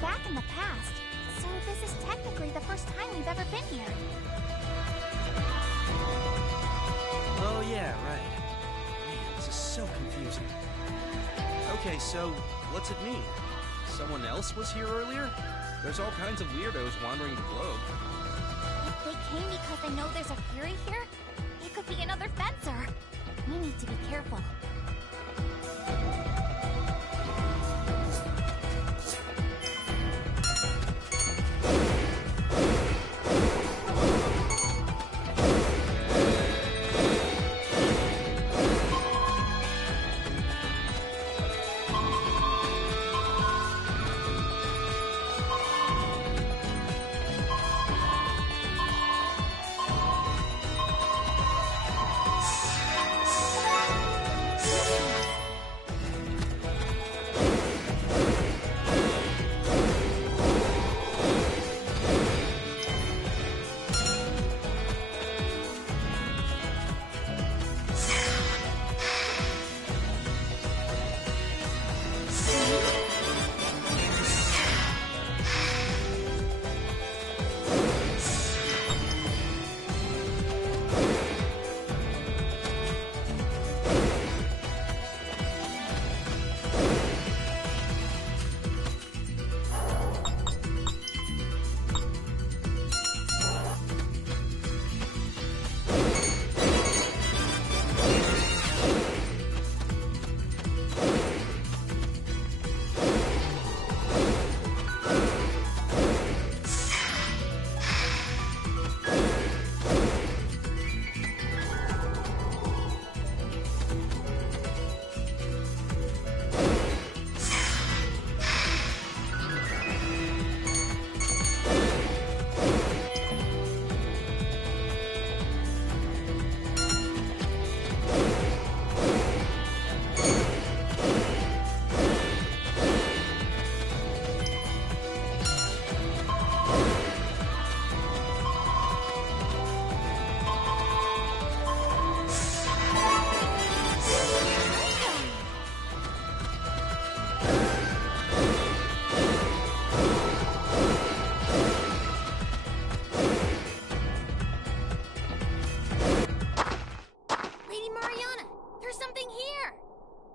back in the past, so this is technically the first time we've ever been here. Oh yeah, right. Man, this is so confusing. Okay, so what's it mean? Someone else was here earlier? There's all kinds of weirdos wandering the globe. If they came because they know there's a Fury here, it could be another fencer. We need to be careful.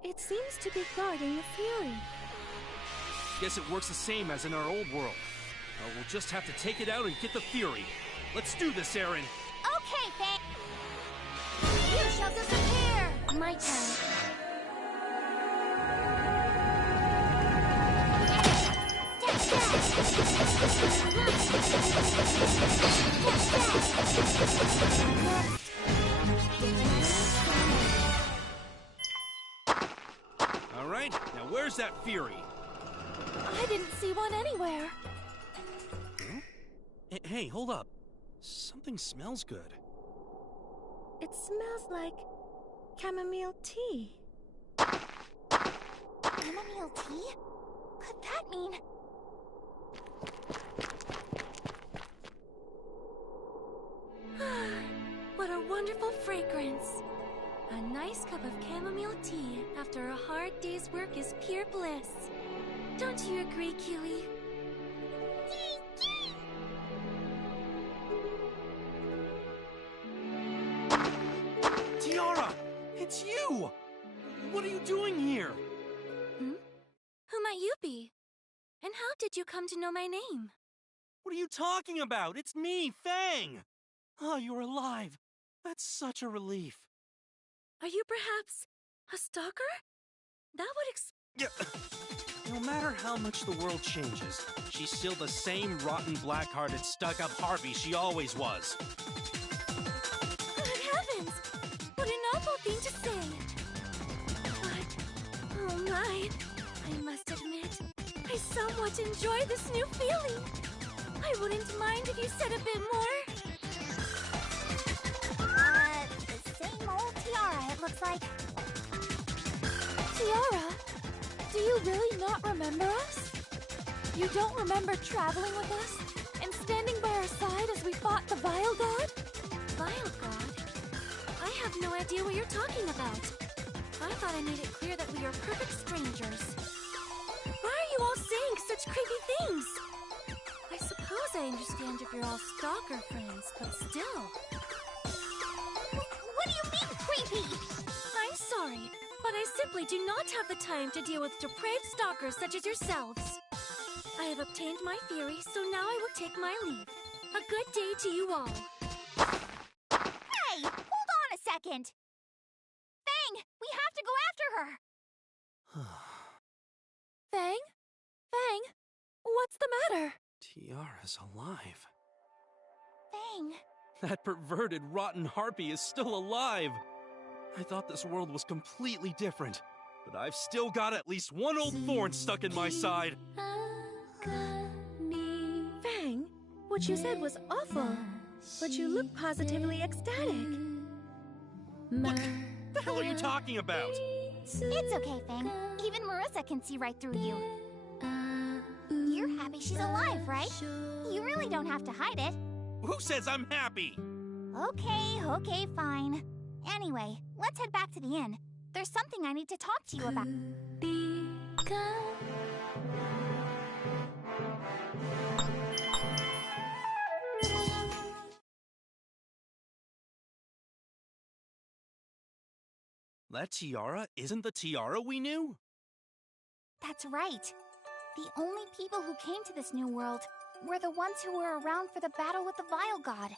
It seems to be guarding the Fury. Guess it works the same as in our old world. We'll just have to take it out and get the Fury. Let's do this, Aaron. Okay, Fang. You shall disappear. My turn. All right, now where's that Fury? I didn't see one anywhere. Huh? Hey, hold up. Something smells good. It smells like chamomile tea. Chamomile tea? Could that mean... What a wonderful fragrance. A nice cup of chamomile tea after a hard day's work is pure bliss. Don't you agree, Kiwi? Tiara! It's you! What are you doing here? Who might you be? And how did you come to know my name? What are you talking about? It's me, Fang! Oh, you're alive. That's such a relief. Are you perhaps a stalker? That would Yeah. No matter how much the world changes, she's still the same rotten, black-hearted, stuck-up Harvey she always was. Good heavens! What an awful thing to say! But, oh my, I must admit, I somewhat enjoy this new feeling. I wouldn't mind if you said a bit more. The same old Tiara, it looks like. Tiara, do you really not remember us? You don't remember traveling with us and standing by our side as we fought the Vile God? Vile God? I have no idea what you're talking about. I thought I made it clear that we are perfect strangers. Why are you all saying such creepy things. I suppose I understand if you're all stalker friends, but still. What do you mean, creepy? I'm sorry, but I simply do not have the time to deal with depraved stalkers such as yourselves. I have obtained my theory, so now I will take my leave. A good day to you all. Hey, hold on a second. Fang, we have to go after her. Fang? Fang? What's the matter? Tiara's alive. Fang. That perverted, rotten harpy is still alive. I thought this world was completely different, but I've still got at least one old thorn stuck in my side. Fang, what you said was awful, but you look positively ecstatic. What the hell are you talking about? It's okay, Fang. Even Marissa can see right through you. You're happy she's alive, right? You really don't have to hide it. Who says I'm happy? Okay, fine. Anyway, let's head back to the inn. There's something I need to talk to you about. That tiara isn't the tiara we knew? That's right. The only people who came to this new world were the ones who were around for the battle with the Vile God.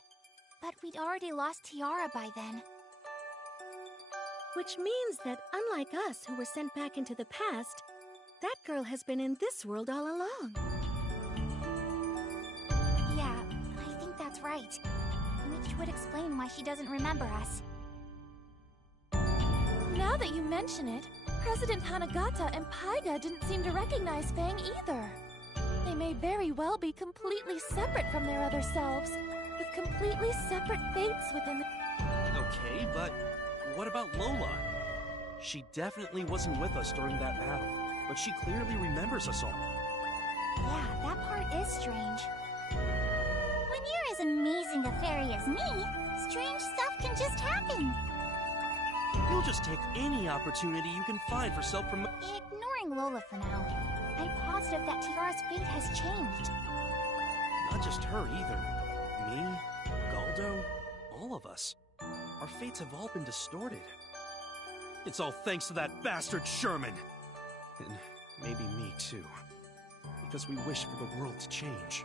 But we'd already lost Tiara by then. Which means that unlike us who were sent back into the past, that girl has been in this world all along. Yeah, I think that's right. Which would explain why she doesn't remember us. Now that you mention it, President Hanagata and Paiga didn't seem to recognize Fang either. They may very well be completely separate from their other selves, with completely separate fates within the... Okay, but what about Lola? She definitely wasn't with us during that battle, but she clearly remembers us all. Yeah, that part is strange. When you're as amazing a fairy as me, strange stuff can just happen. You'll just take any opportunity you can find for self-promotion. Ignoring Lola for now, I'm positive that Tiara's fate has changed. Not just her either. Me, Galdo, all of us. Our fates have all been distorted. It's all thanks to that bastard Sherman! And maybe me too. Because we wish for the world to change.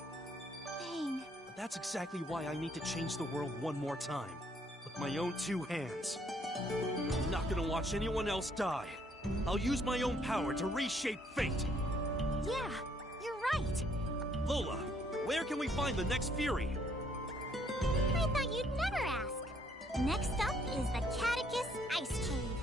Dang. But that's exactly why I need to change the world one more time. With my own two hands. I'm not gonna watch anyone else die. I'll use my own power to reshape fate. Yeah, you're right. Lola, where can we find the next Fury? I thought you'd never ask. Next up is the Catechus Ice Cave.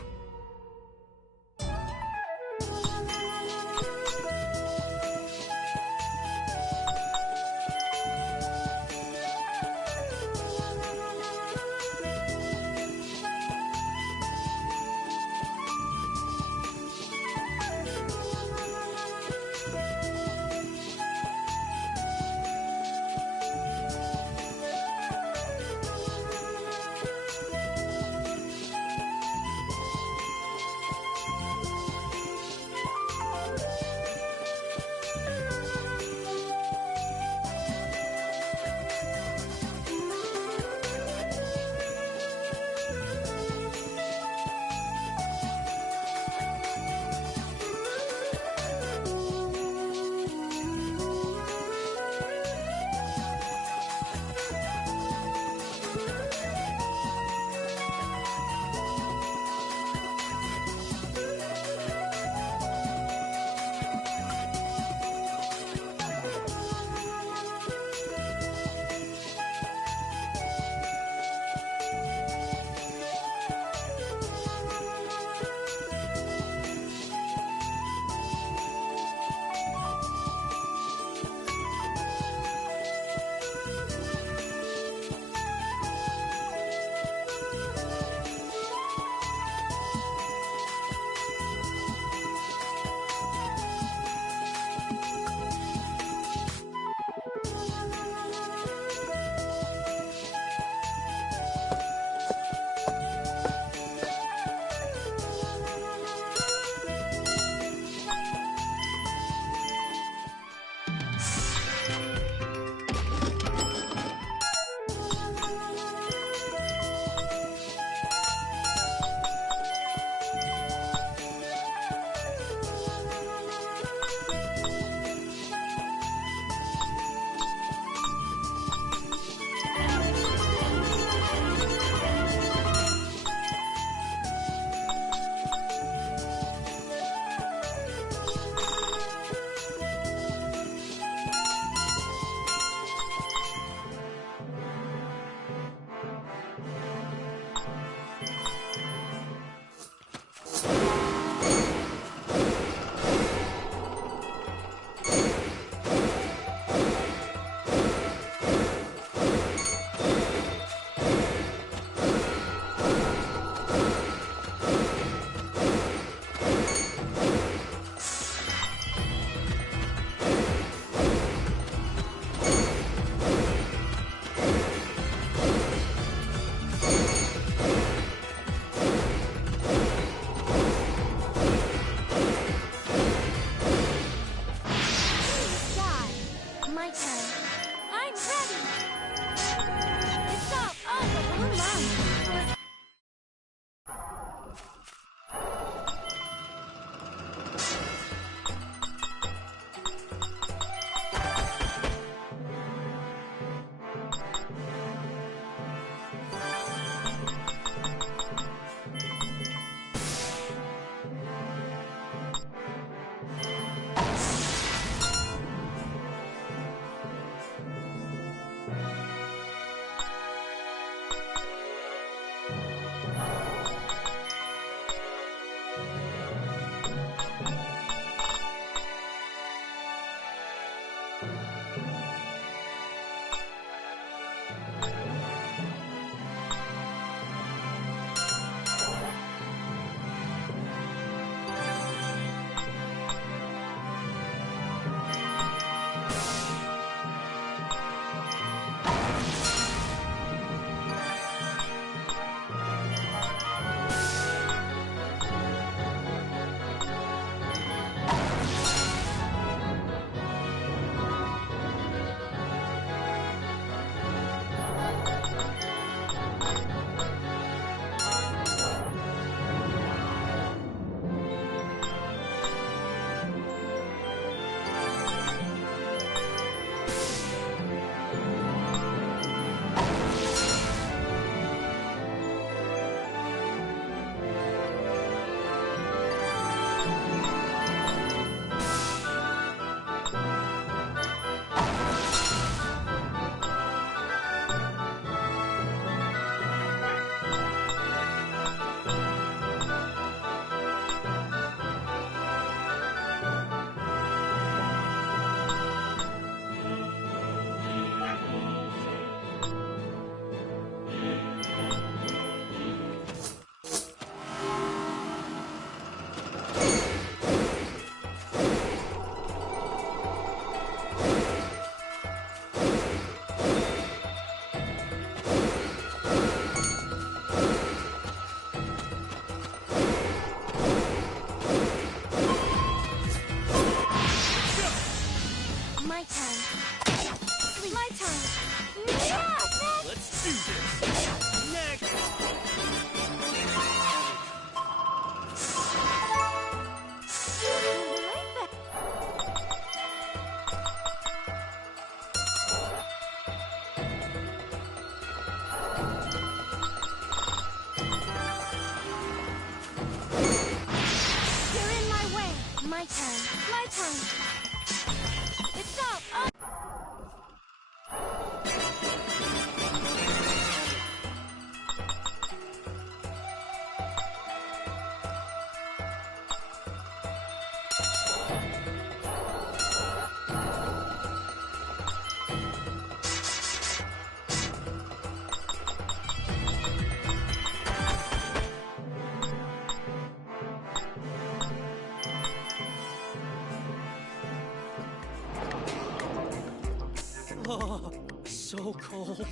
So cold.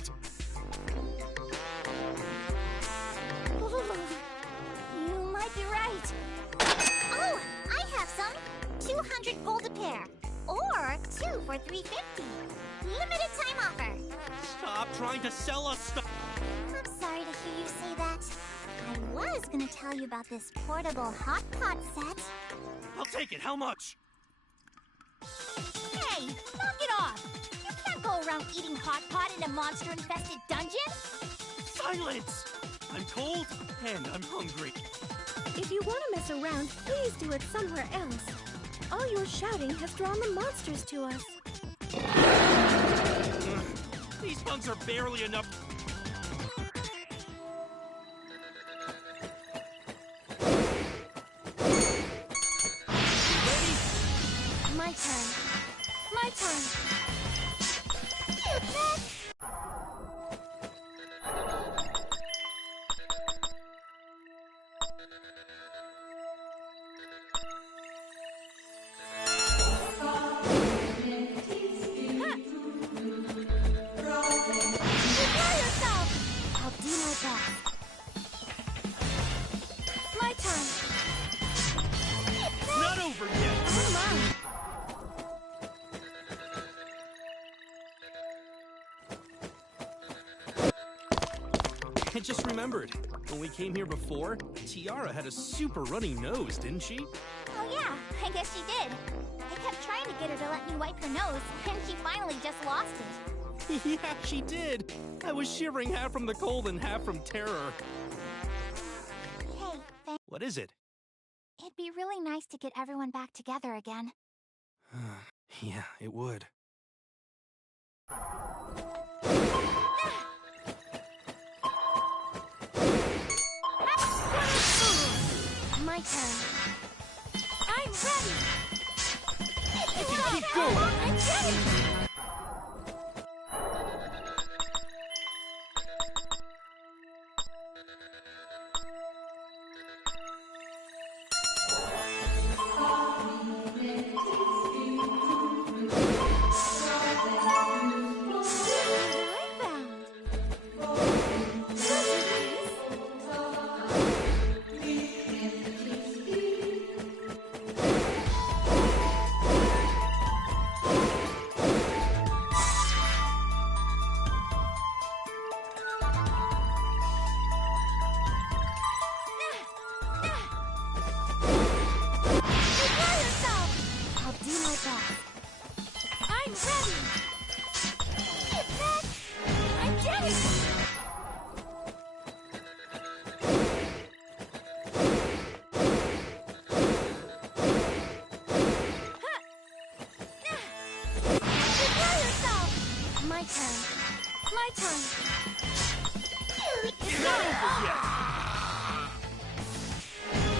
You might be right. Oh, I have some. 200 gold a pair. Or 2 for 350. Limited time offer. Stop trying to sell us stuff. I'm sorry to hear you say that. I was gonna tell you about this portable hot pot set. I'll take it. How much? Hey, knock it off! You can't go around eating hot pot in a monster-infested dungeon! Silence! I'm cold and I'm hungry. If you want to mess around, please do it somewhere else. All your shouting has drawn the monsters to us. These bugs are barely enough. My turn. My turn. Prepare yourself! I'll do my best. My turn. It's not over yet. Come on. I just remembered. When we came here before, Tiara had a super runny nose, didn't she? Oh yeah, I guess she did. I kept trying to get her to let me wipe her nose, and she finally just lost it. Yeah, she did. I was shivering half from the cold and half from terror. Hey, What is it? it'd be really nice to get everyone back together again. Yeah, it would. My turn. I'm ready. If you keep going. I'm ready. I'm ready! I did it! Prepare yourself! My turn. My turn. It's not over yet!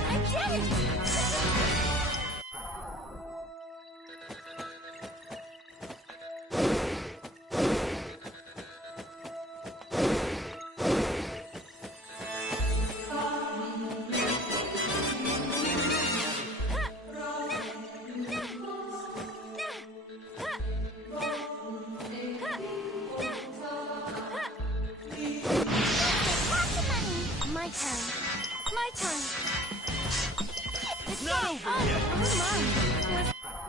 I did it! My turn. My turn. It's not over yet! Come on.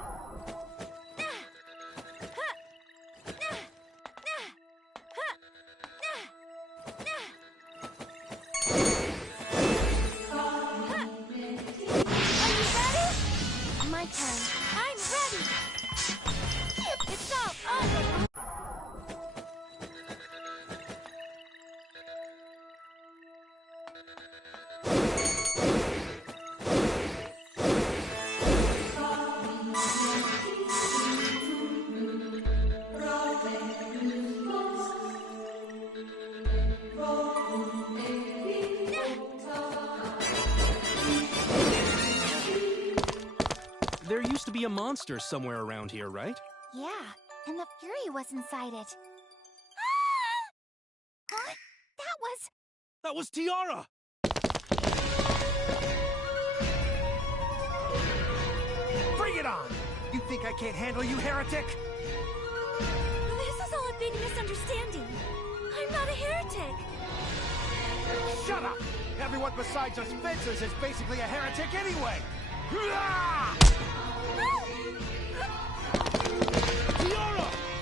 Are you ready? My turn. I'm ready. It's all over. There used to be a monster somewhere around here, right? Yeah, and the Fury was inside it. Huh? That was Tiara! Bring it on! You think I can't handle you, heretic? This is all a big mistake. Shut up! Everyone besides us fencers is basically a heretic anyway! Tiara!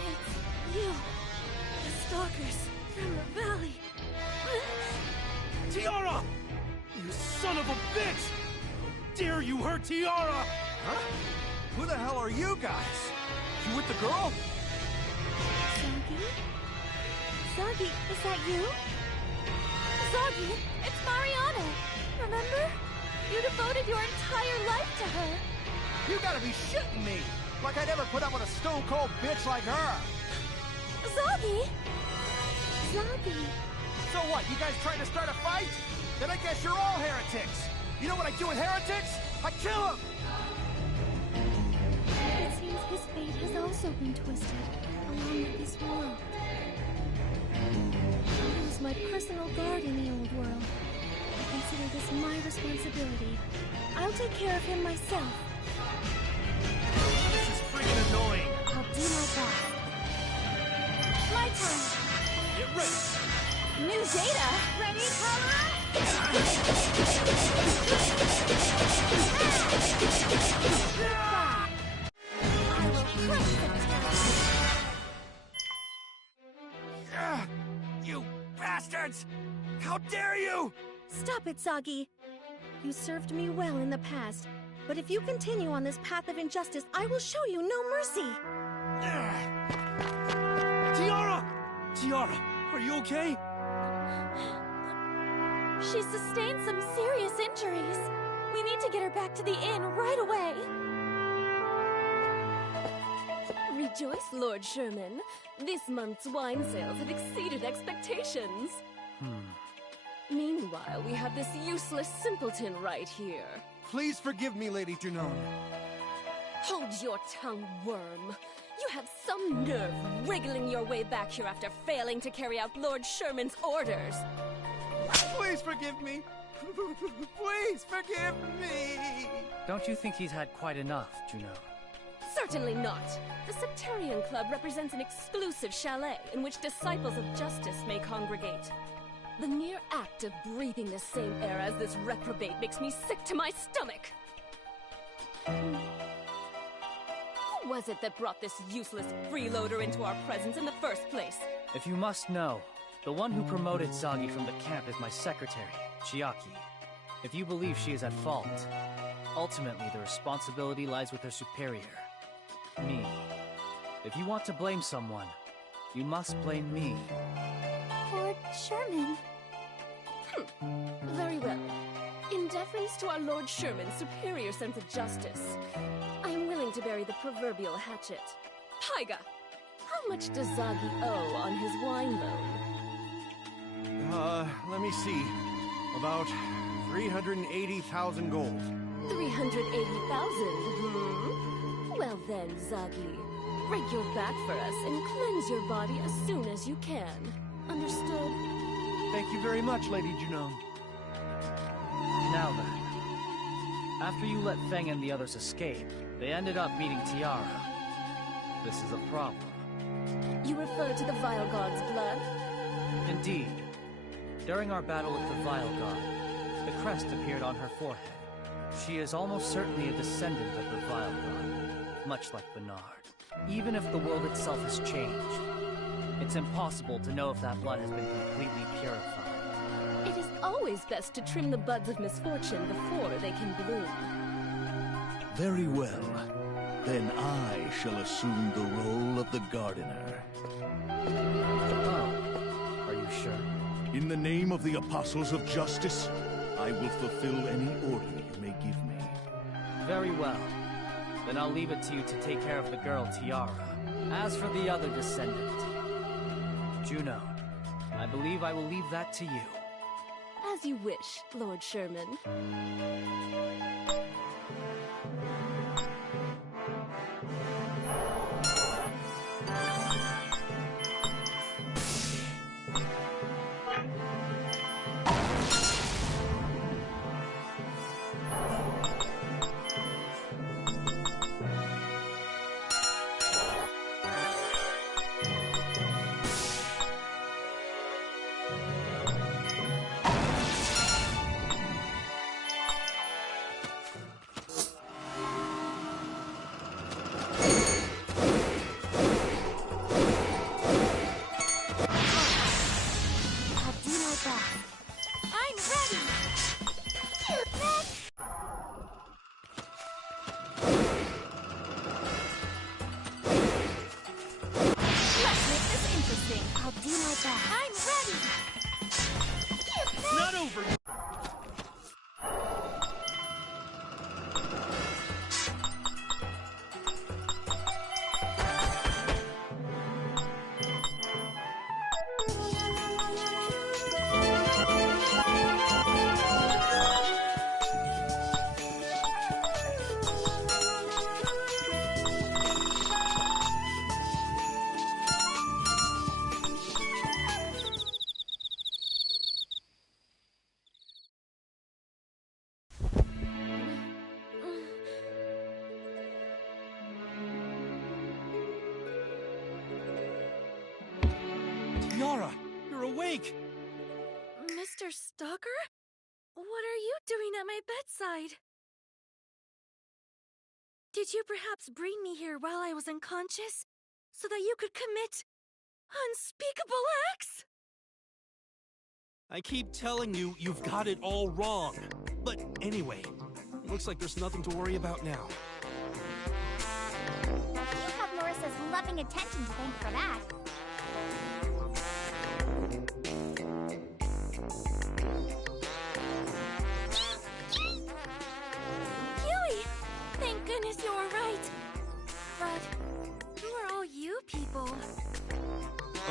It's you. The stalkers from the valley. Tiara! You son of a bitch! How dare you hurt Tiara! Huh? Who the hell are you guys? You with the girl? Zagi? Zagi, is that you? Zagi, it's Mariana. Remember? You devoted your entire life to her. You gotta be shitting me! Like I'd ever put up with a stone-cold bitch like her! Zagi! Zagi! So what, you guys trying to start a fight? Then I guess you're all heretics! You know what I do with heretics? I kill them! It seems his fate has also been twisted, along with this world. He was my personal guard in the old world. I consider this my responsibility. I'll take care of him myself. This is freaking annoying! I'll do my best. My turn! Get ready! New data! Ready, Cholera? I will crush the You bastards! How dare you! Stop it, Zagi! You served me well in the past, but if you continue on this path of injustice, I will show you no mercy! Tiara! Tiara, are you okay? She sustained some serious injuries. We need to get her back to the inn right away. Rejoice, Lord Sherman. This month's wine sales have exceeded expectations. Meanwhile, we have this useless simpleton right here. Please forgive me, Lady Junon. Hold your tongue, worm. You have some nerve wriggling your way back here after failing to carry out Lord Sherman's orders. Please forgive me. Please forgive me. Don't you think he's had quite enough, Juno? Certainly not. The Sectarian Club represents an exclusive chalet in which disciples of justice may congregate. The mere act of breathing the same air as this reprobate makes me sick to my stomach. Who was it that brought this useless freeloader into our presence in the first place? If you must know, the one who promoted Zagi from the camp is my secretary, Chiaki. If you believe she is at fault, ultimately the responsibility lies with her superior, me. If you want to blame someone, you must blame me. Lord Sherman. Very well. In deference to our Lord Sherman's superior sense of justice, I am willing to bury the proverbial hatchet. Taiga, how much does Zagi owe on his wine loan? Let me see. About 380,000 gold. 380,000, Well then, Zagi, break your back for us and cleanse your body as soon as you can. Understood? Thank you very much, Lady Junon. Now then, after you let Feng and the others escape, they ended up meeting Tiara. This is a problem. You refer to the Vile God's blood? Indeed. During our battle with the Vile God, the crest appeared on her forehead. She is almost certainly a descendant of the Vile God, much like Bernard. Even if the world itself has changed, it's impossible to know if that blood has been completely purified. It is always best to trim the buds of misfortune before they can bloom. Very well. Then I shall assume the role of the gardener. Oh, are you sure? In the name of the Apostles of Justice, I will fulfill any order you may give me. Very well. Then I'll leave it to you to take care of the girl, Tiara. As for the other descendant, Juno, I believe I will leave that to you. As you wish, Lord Sherman. best. I'm ready! Next! Let's make this interesting. I'll do my best. I'm ready! It's not over. Tiara, you're awake! Mr. Stalker? What are you doing at my bedside? Did you perhaps bring me here while I was unconscious, so that you could commit unspeakable acts? I keep telling you, you've got it all wrong. But anyway, looks like there's nothing to worry about now. You have Larissa's loving attention to thank for that. Huey! Thank goodness you were right. But who are all you people?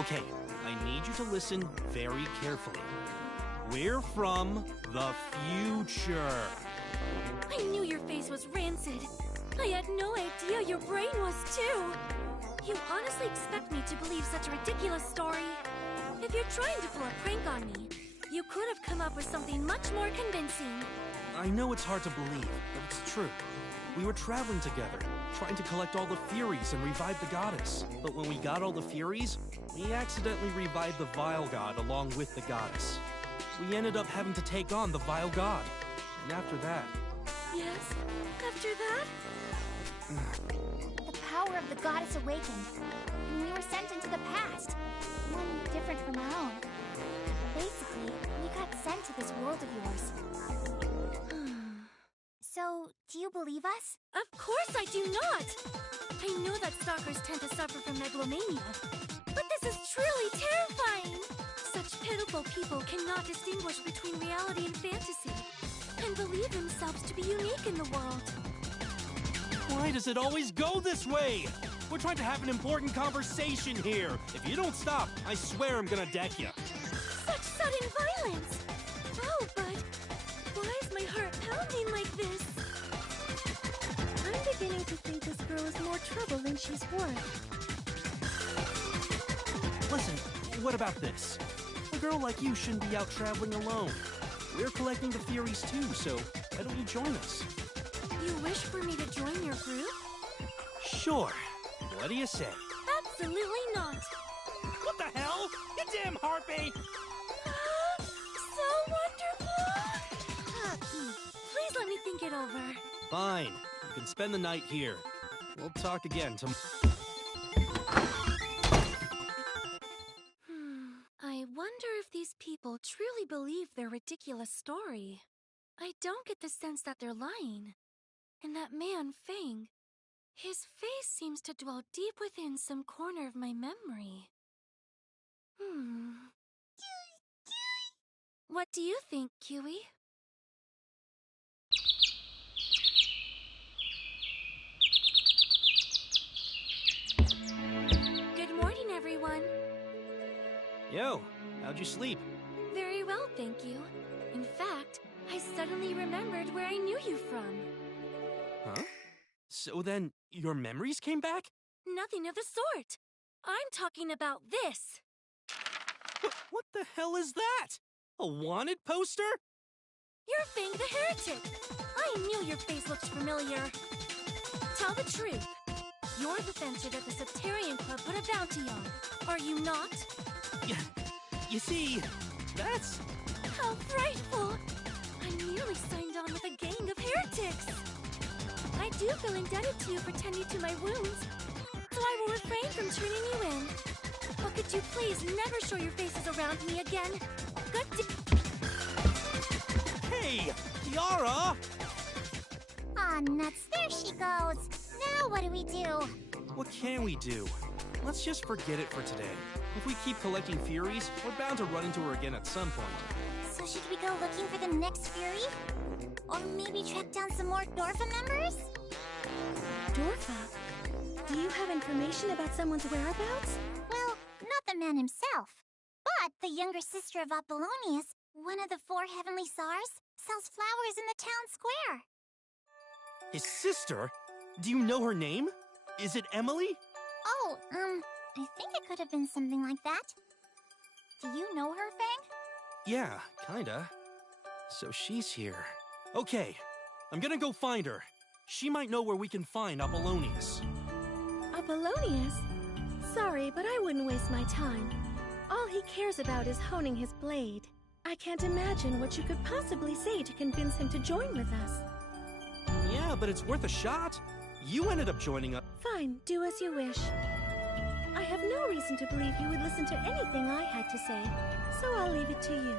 Okay, I need you to listen very carefully. We're from the future. I knew your face was rancid. I had no idea your brain was too. You honestly expect me to believe such a ridiculous story? If you're trying to pull a prank on me, you could have come up with something much more convincing. I know it's hard to believe, but it's true. We were traveling together, trying to collect all the Furies and revive the goddess. But when we got all the Furies, we accidentally revived the Vile God along with the goddess. We ended up having to take on the Vile God. And after that... Yes? After that? The power of the goddess awakened, and we were sent into the past. One different from our own. Basically, we got sent to this world of yours. So, do you believe us? Of course I do not! I know that stalkers tend to suffer from megalomania, but this is truly terrifying! Such pitiful people cannot distinguish between reality and fantasy, and believe themselves to be unique in the world. Why does it always go this way? We're trying to have an important conversation here. If you don't stop, I swear I'm gonna deck you. Such sudden violence! Oh, but why is my heart pounding like this? I'm beginning to think this girl is more trouble than she's worth. Listen, what about this? A girl like you shouldn't be out traveling alone. We're collecting the Furies too, so why don't you join us? You wish for me to join your group? Sure. What do you say? Absolutely not. What the hell? You damn harpy! So wonderful! Please let me think it over. Fine. You can spend the night here. We'll talk again tomorrow. I wonder if these people truly believe their ridiculous story. I don't get the sense that they're lying. And that man, Fang, his face seems to dwell deep within some corner of my memory. What do you think, Kiwi? Good morning, everyone. Yo, how'd you sleep? Very well, thank you. In fact, I suddenly remembered where I knew you from. Huh? So then, your memories came back? Nothing of the sort. I'm talking about this. What the hell is that? A wanted poster? You're Fang the Heretic. I knew your face looked familiar. Tell the truth. You're the fencer that the Septarian Club put a bounty on, are you not? You see, that's... How frightful! I nearly signed on with a gang of heretics. I do feel indebted to you for tending to my wounds, so I will refrain from turning you in. But could you please never show your faces around me again? good to... Hey! Tiara! Aw, nuts, there she goes. Now what do we do? What can we do? Let's just forget it for today. If we keep collecting Furies, we're bound to run into her again at some point. So should we go looking for the next Fury? Or maybe track down some more Dorfa members? Dorfa? Do you have information about someone's whereabouts? Well, not the man himself. But the younger sister of Apollonius, one of the 4 heavenly Tsars, sells flowers in the town square. His sister? Do you know her name? Is it Emily? Oh, I think it could have been something like that. Do you know her, Fang? Yeah, kinda. So she's here. Okay, I'm gonna go find her. She might know where we can find Apollonius. Apollonius? Sorry, but I wouldn't waste my time. All he cares about is honing his blade. I can't imagine what you could possibly say to convince him to join with us. Yeah, but it's worth a shot. You ended up joining us. Fine, do as you wish. I have no reason to believe you would listen to anything I had to say, so I'll leave it to you.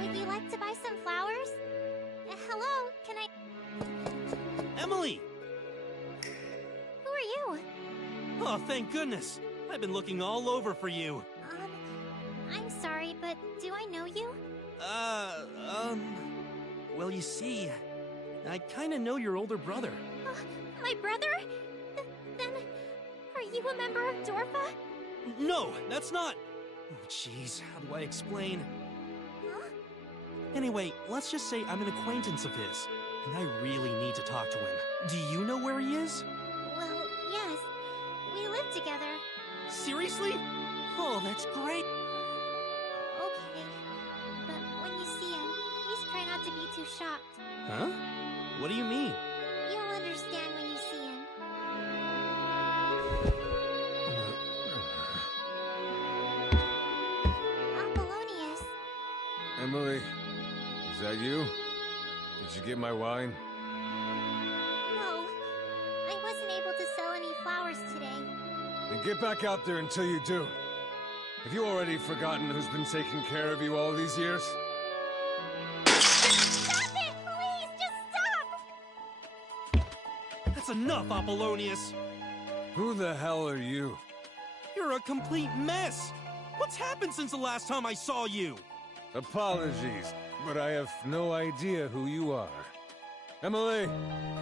Would you like to buy some flowers? Hello, can I... Emily! Who are you? Oh, thank goodness. I've been looking all over for you. I'm sorry, but do I know you? Well, you see, I kinda know your older brother. My brother? Then, are you a member of Dorfa? No, that's not... Oh, jeez, how do I explain? Huh? Anyway, let's just say I'm an acquaintance of his, and I really need to talk to him. Do you know where he is? Well, yes. We live together. Seriously? Oh, that's great. Okay. But when you see him, please try not to be too shocked. Huh? What do you mean? You'll understand when you see him. Apollonius. Emily, is that you? Did you get my wine? No, I wasn't able to sell any flowers today. Then get back out there until you do. Have you already forgotten who's been taking care of you all these years? Stop it! Please, just stop! That's enough, Apollonius! Who the hell are you? You're a complete mess! What's happened since the last time I saw you? Apologies, but I have no idea who you are. Emily,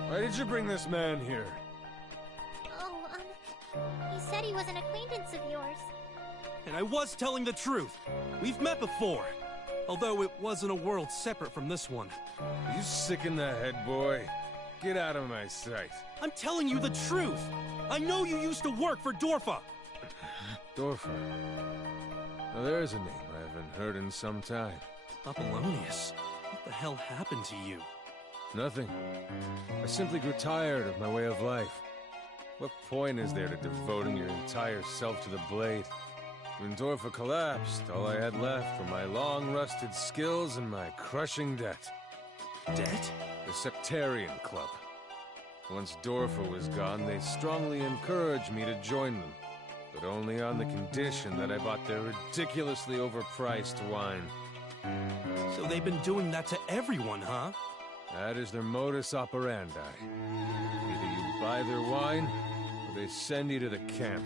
why did you bring this man here? Oh, he said he was an acquaintance of yours. And I was telling the truth. We've met before. Although it was in a world separate from this one. Are you sick in the head, boy? Get out of my sight. I'm telling you the truth. I know you used to work for Dorfa. Dorfa. Now there's a name I haven't heard in some time. Apollonius, what the hell happened to you? Nothing. I simply grew tired of my way of life. What point is there to devoting your entire self to the blade? When Dorfa collapsed, all I had left were my long-rusted skills and my crushing debt. Debt? The Septarian Club. Once Dorfa was gone, they strongly encouraged me to join them, but only on the condition that I bought their ridiculously overpriced wine. So they've been doing that to everyone, huh? That is their modus operandi. Either you buy their wine, or they send you to the camp.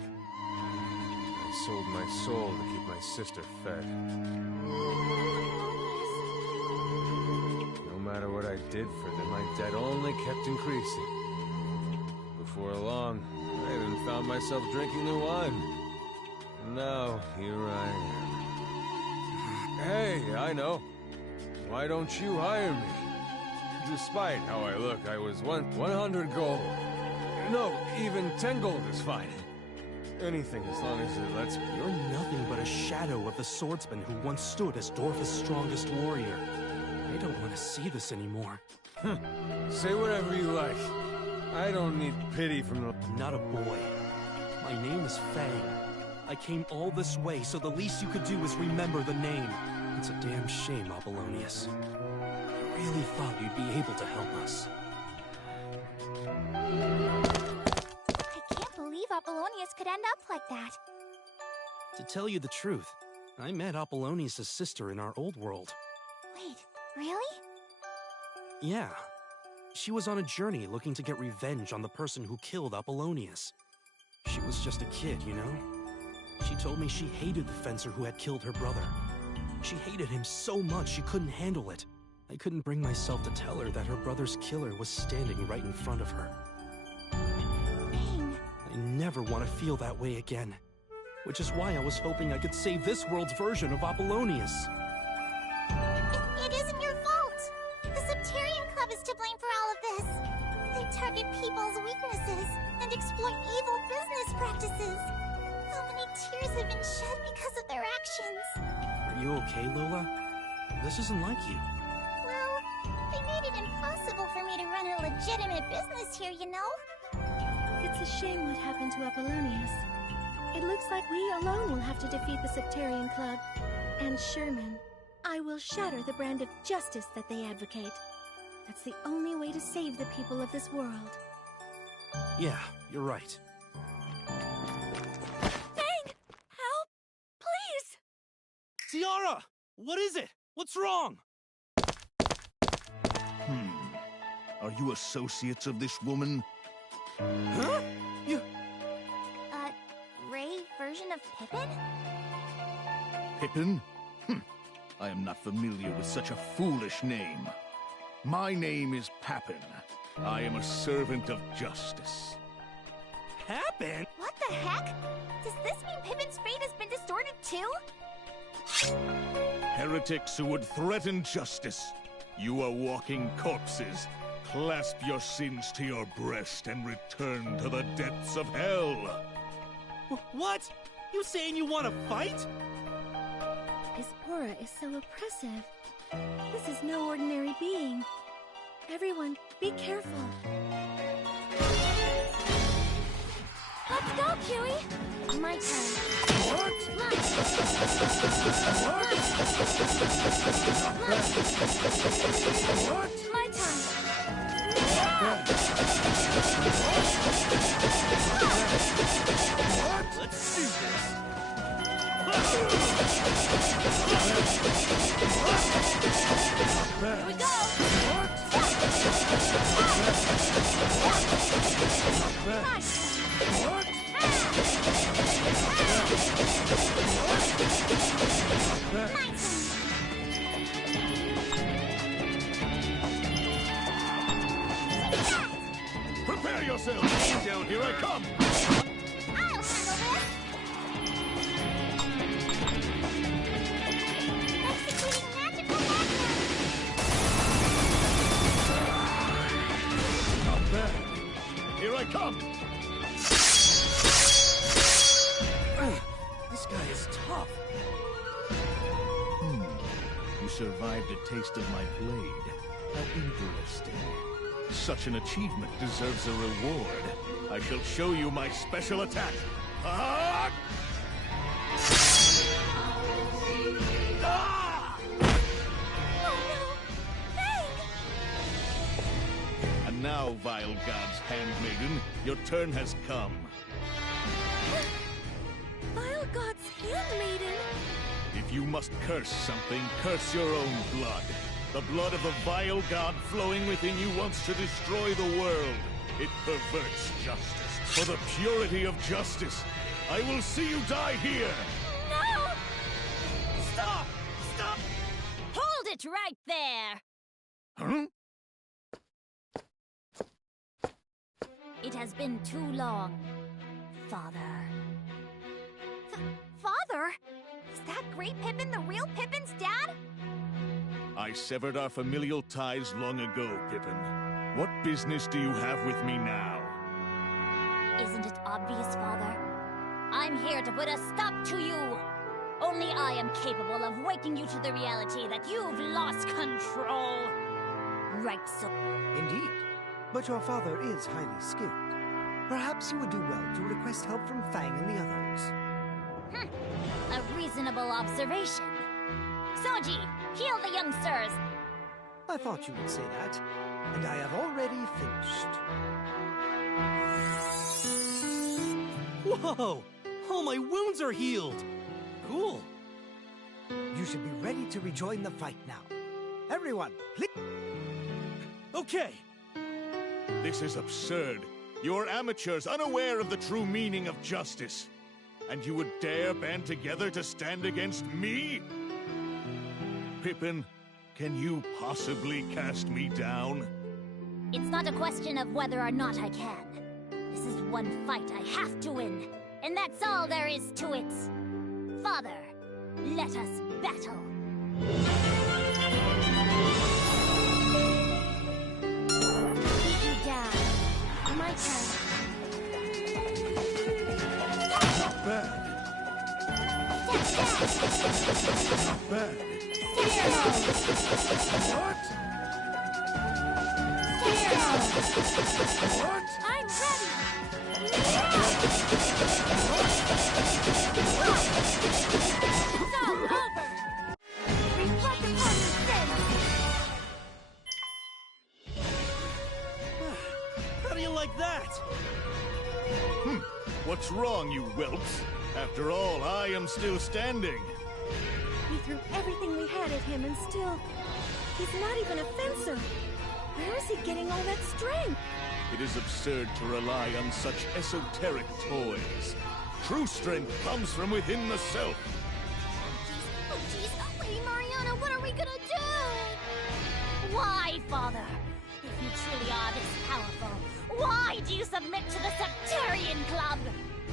I sold my soul to keep my sister fed. No matter what I did for them, my debt only kept increasing. Before long, I even found myself drinking their wine. And now, here I am. Hey, I know. Why don't you hire me? Despite how I look, I was 100 gold. No, even 10 gold is fine. Anything as long as it lets me. You're nothing but a shadow of the swordsman who once stood as Dorfa's strongest warrior. I don't want to see this anymore. Say whatever you like. I don't need pity from the... I'm not a boy. My name is Fang. I came all this way, so the least you could do is remember the name. It's a damn shame, Apollonius. I really thought you'd be able to help us. Apollonius could end up like that. To tell you the truth, I met Apollonius' sister in our old world. Wait, really? Yeah. She was on a journey looking to get revenge on the person who killed Apollonius. She was just a kid, you know? She told me she hated the fencer who had killed her brother. She hated him so much she couldn't handle it. I couldn't bring myself to tell her that her brother's killer was standing right in front of her. Dang. I never want to feel that way again. Which is why I was hoping I could save this world's version of Apollonius. It isn't your fault. The Septarian Club is to blame for all of this. They target people's weaknesses and exploit evil business practices. So many tears have been shed because of their actions. Are you okay, Lola? This isn't like you. Well, they made it impossible for me to run a legitimate business here, you know? It's a shame what happened to Apollonius. It looks like we alone will have to defeat the Septarian Club. And Sherman, I will shatter the brand of justice that they advocate. That's the only way to save the people of this world. Yeah, you're right. Fang! Help! Please! Tiara! What is it? What's wrong? Are you associates of this woman? Huh? You... Ray version of Pippin? Pippin? I am not familiar with such a foolish name. My name is Pappin. I am a servant of justice. Pappin? What the heck? Does this mean Pippin's fate has been distorted too? Heretics who would threaten justice. You are walking corpses. Clasp your sins to your breast and return to the depths of hell. What? You saying you want to fight? His aura is so oppressive. This is no ordinary being. Everyone, be careful. Let's go, Kiwi! My turn. What? What? My turn. Let's do this. Here we go! Prepare yourselves! Down here I come! I'll handle this! Executing magical weapon! Not bad. Here I come! This guy is tough. You survived a taste of my blade. How interesting. Such an achievement deserves a reward. I shall show you my special attack. Ah! Ah! And now, vile gods, handmaiden, your turn has come. Vile God's handmaiden? If you must curse something, curse your own blood. The blood of the vile god flowing within you wants to destroy the world. It perverts justice. For the purity of justice, I will see you die here! No! Stop! Stop! Hold it right there! Huh? It has been too long, Father. Father? Is that Great Pippin the real Pippin's dad? I severed our familial ties long ago, Pippin. What business do you have with me now? Isn't it obvious, Father? I'm here to put a stop to you! Only I am capable of waking you to the reality that you've lost control! Right, so... Indeed. But your father is highly skilled. Perhaps you would do well to request help from Fang and the others. A reasonable observation. Soji, heal the youngsters! I thought you would say that, and I have already finished. Whoa! All my wounds are healed! Cool. You should be ready to rejoin the fight now. Everyone, please. Okay. This is absurd. You're amateurs, unaware of the true meaning of justice. And you would dare band together to stand against me? Pippin, can you possibly cast me down? It's not a question of whether or not I can. This is one fight I have to win. And that's all there is to it. Father, let us battle. Beat you down. My turn. Bad. Bad. What? What? I'm ready! It's all over! Reflect upon your sins! How do you like that? What's wrong, you whelps? After all, I am still standing. We threw everything we had at him and still... He's not even a fencer. Where is he getting all that strength? It is absurd to rely on such esoteric toys. True strength comes from within the self. Oh jeez, Lady Mariana, what are we gonna do? Why, Father? If you truly are this powerful, why do you submit to the Septarian Club?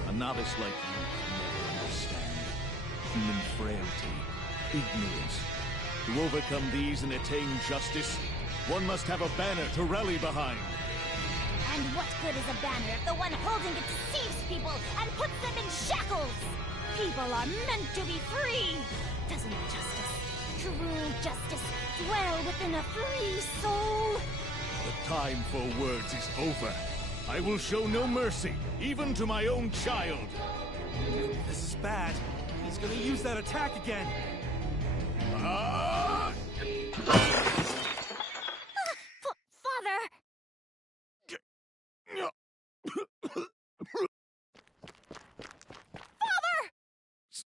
A novice like you can never understand human frailty, ignorance. To overcome these and attain justice, one must have a banner to rally behind. And what good is a banner if the one holding it deceives people and puts them in shackles? People are meant to be free! Doesn't justice, true justice, dwell within a free soul? The time for words is over. I will show no mercy, even to my own child. This is bad. He's gonna use that attack again. Father! Father!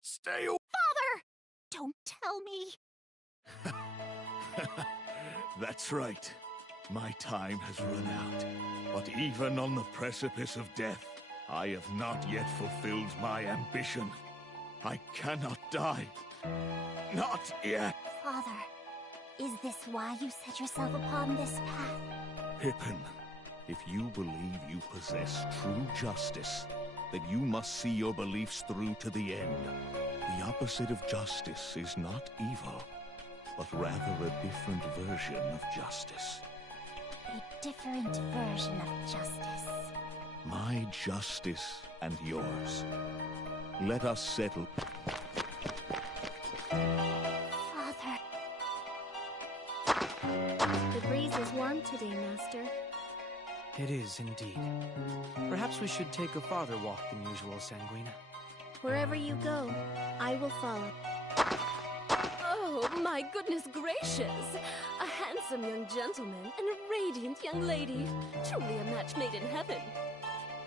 Stay away. Father! Don't tell me. That's right. My time has run out. But even on the precipice of death, I have not yet fulfilled my ambition. I cannot die. Not yet. Father, is this why you set yourself upon this path? Pippin, if you believe you possess true justice, then you must see your beliefs through to the end. The opposite of justice is not evil, but rather a different version of justice. A different version of justice. My justice and yours. Let us settle. Father. The breeze is warm today, Master. It is indeed. Perhaps we should take a farther walk than usual, Sanguina. Wherever you go, I will follow. Oh, my goodness gracious! A handsome young gentleman and a radiant young lady. Truly a match made in heaven.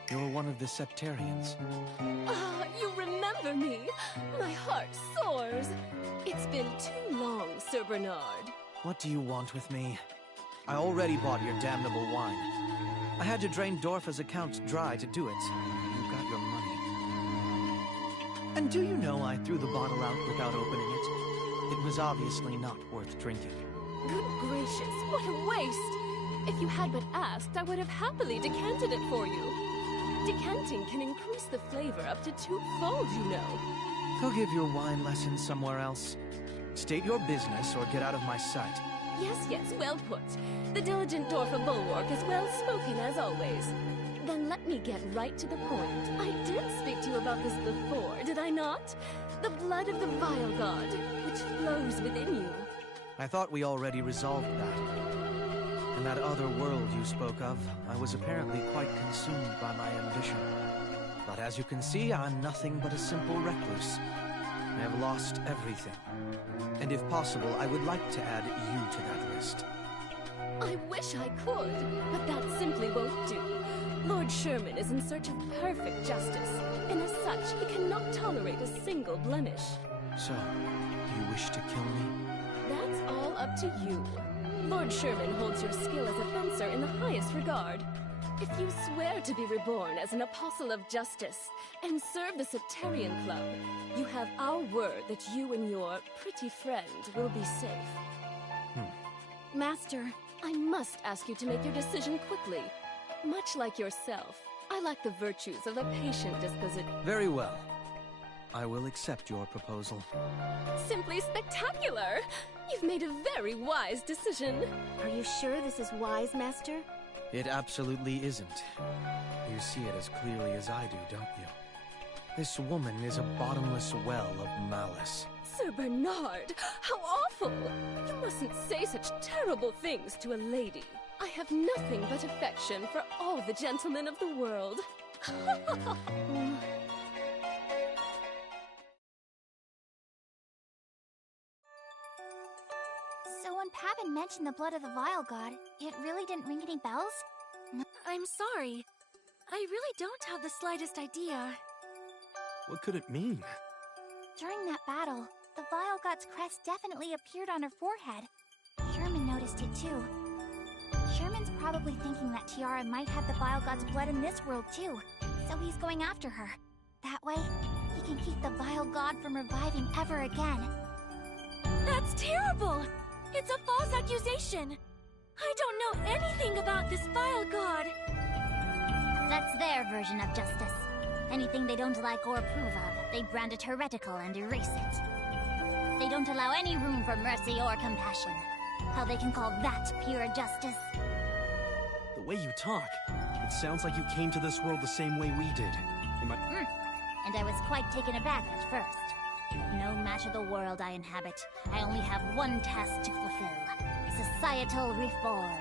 You're one of the Septarians. Ah, you remember me? My heart soars. It's been too long, Sir Bernard. What do you want with me? I already bought your damnable wine. I had to drain Dorfa's accounts dry to do it. You got your money. And do you know I threw the bottle out without opening it? It was obviously not worth drinking. Good gracious, what a waste! If you had but asked, I would have happily decanted it for you. Decanting can increase the flavor up to 2-fold, you know. Go give your wine lesson somewhere else. State your business or get out of my sight. Yes, well put. The diligent Dorfa Bulwark is well spoken as always. Then let me get right to the point. I did speak to you about this before, did I not? The blood of the Vile God, which flows within you. I thought we already resolved that. In that other world you spoke of, I was apparently quite consumed by my ambition. But as you can see, I'm nothing but a simple recluse. I have lost everything. And if possible, I would like to add you to that list. I wish I could, but that simply won't do. Lord Sherman is in search of perfect justice, and as such, he cannot tolerate a single blemish. So, do you wish to kill me? That's all up to you. Lord Sherman holds your skill as a fencer in the highest regard. If you swear to be reborn as an apostle of justice and serve the Septarian Club, you have our word that you and your pretty friend will be safe. Master, I must ask you to make your decision quickly. Much like yourself, I lack the virtues of a patient disposition. Very well. I will accept your proposal. Simply spectacular! You've made a very wise decision. Are you sure this is wise, Master? It absolutely isn't. You see it as clearly as I do, don't you? This woman is a bottomless well of malice. Sir Bernard, how awful! You mustn't say such terrible things to a lady. I have nothing but affection for all the gentlemen of the world. So when Pavin mentioned the blood of the Vile God, it really didn't ring any bells? I'm sorry. I really don't have the slightest idea. What could it mean? During that battle, the Vile God's crest definitely appeared on her forehead. Sherman noticed it too. Sherman's probably thinking that Tiara might have the Vile God's blood in this world too, so he's going after her. That way, he can keep the Vile God from reviving ever again. That's terrible! It's a false accusation! I don't know anything about this Vile God! That's their version of justice. Anything they don't like or approve of, they brand it heretical and erase it. They don't allow any room for mercy or compassion. How they can call that pure justice? The way you talk, it sounds like you came to this world the same way we did. Am I... And I was quite taken aback at first. No matter the world I inhabit, I only have one task to fulfill. Societal reform.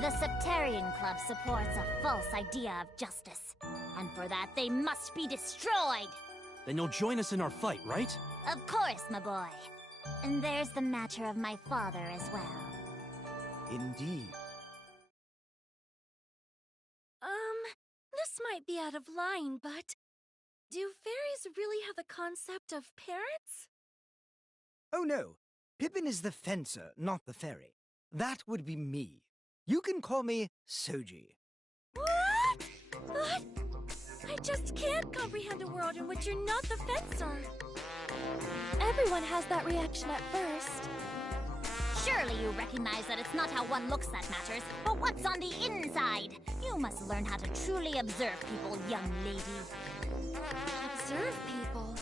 The Septarian Club supports a false idea of justice. And for that, they must be destroyed! Then you'll join us in our fight, right? Of course, my boy. And there's the matter of my father as well. Indeed. This might be out of line, but... do fairies really have the concept of parents? Oh no, Pippin is the fencer, not the fairy. That would be me. You can call me Soji. What? What? I just can't comprehend a world in which you're not the fencer. Everyone has that reaction at first. Surely you recognize that it's not how one looks that matters, but what's on the inside. You must learn how to truly observe people, young lady. Observe people?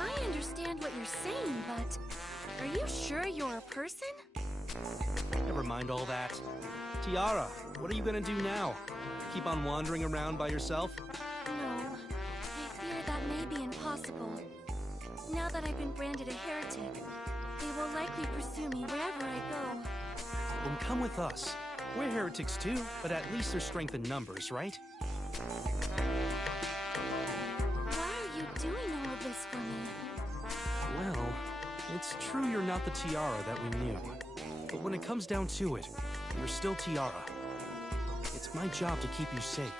I understand what you're saying, but... are you sure you're a person? Never mind all that. Tiara, what are you gonna do now? Keep on wandering around by yourself? No. I fear that may be impossible. Now that I've been branded a heretic, they will likely pursue me wherever I go. Then come with us. We're heretics too, but at least there's strength in numbers, right? Why are you doing all of this for me? Well, it's true you're not the Tiara that we knew. But when it comes down to it, you're still Tiara. It's my job to keep you safe.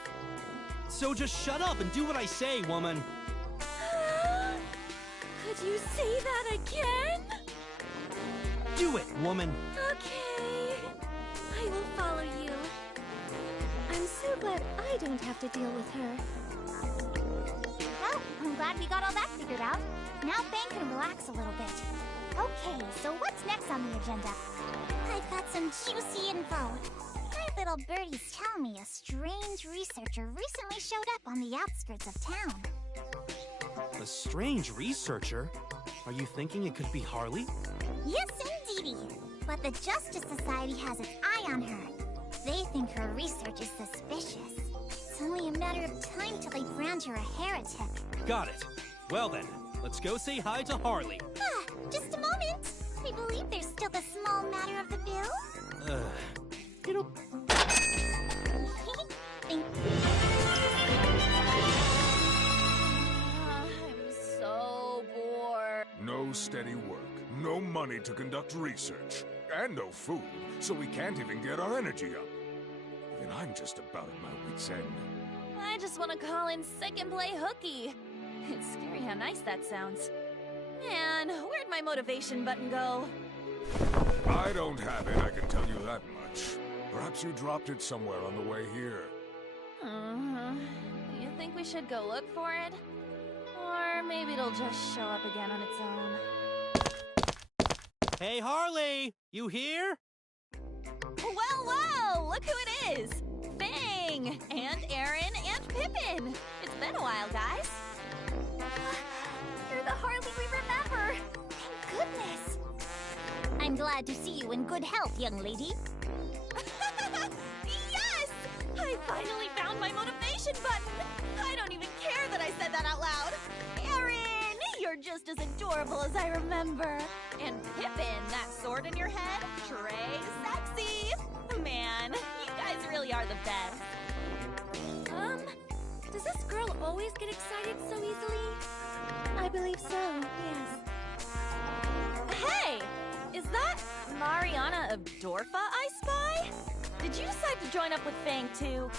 So just shut up and do what I say, woman! Could you say that again? Do it, woman! Okay. I will follow you. I'm so glad I don't have to deal with her. Well, I'm glad we got all that figured out. Now Fang can relax a little bit. Okay, so what's next on the agenda? I've got some juicy info. My little birdie's telling me a strange researcher recently showed up on the outskirts of town. A strange researcher? Are you thinking it could be Harley? Yes, indeedy. But the Justice Society has its eye on her. They think her research is suspicious. It's only a matter of time till they brand her a heretic. Got it. Well then, let's go say hi to Harley. Just a moment. I believe there's still the small matter of the bill. It'll... Think I'm so bored. No steady work, no money to conduct research, and no food, so we can't even get our energy up. Even I'm just about at my wit's end. I just want to call in sick and play hooky. It's scary how nice that sounds. Man, where'd my motivation button go? I don't have it, I can tell you that much. Perhaps you dropped it somewhere on the way here. You think we should go look for it? Or maybe it'll just show up again on its own. Hey, Harley! You here? Well, look who it is! Fang! And Aaron and Pippin! It's been a while, guys. You're the Harley we remember! Thank goodness! I'm glad to see you in good health, young lady. Yes! I finally found my motivation button! I don't even care that I said that out loud! Aaron! You're just as adorable as I remember! And Pippin, that sword in your head? Trey, sexy! Man, you guys really are the best. Does this girl always get excited so easily? I believe so, yes. Hey! Is that Mariana of Dorfa I spy? Did you decide to join up with Fang too?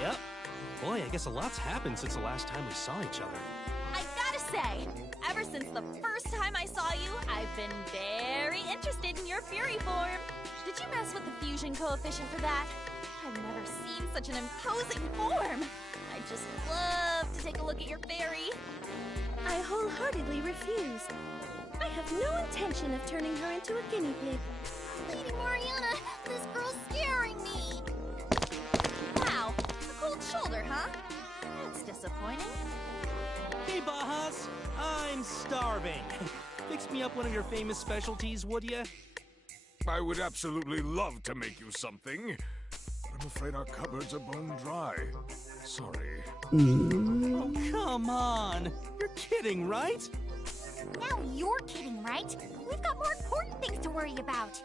Yep. Boy, I guess a lot's happened since the last time we saw each other. I gotta say, ever since the first time I saw you, I've been very interested in your Fury form. Did you mess with the fusion coefficient for that? I've never seen such an imposing form. I just love to take a look at your fairy. I wholeheartedly refuse. I have no intention of turning her into a guinea pig. Lady Mariana, this girl's scaring me. Wow, a cold shoulder, huh? That's disappointing. Hey, Bajas! I'm starving. Fix me up one of your famous specialties, would ya? I would absolutely love to make you something. I'm afraid our cupboards are bone dry. Sorry. Oh, come on! You're kidding, right? Now you're kidding, right? We've got more important things to worry about.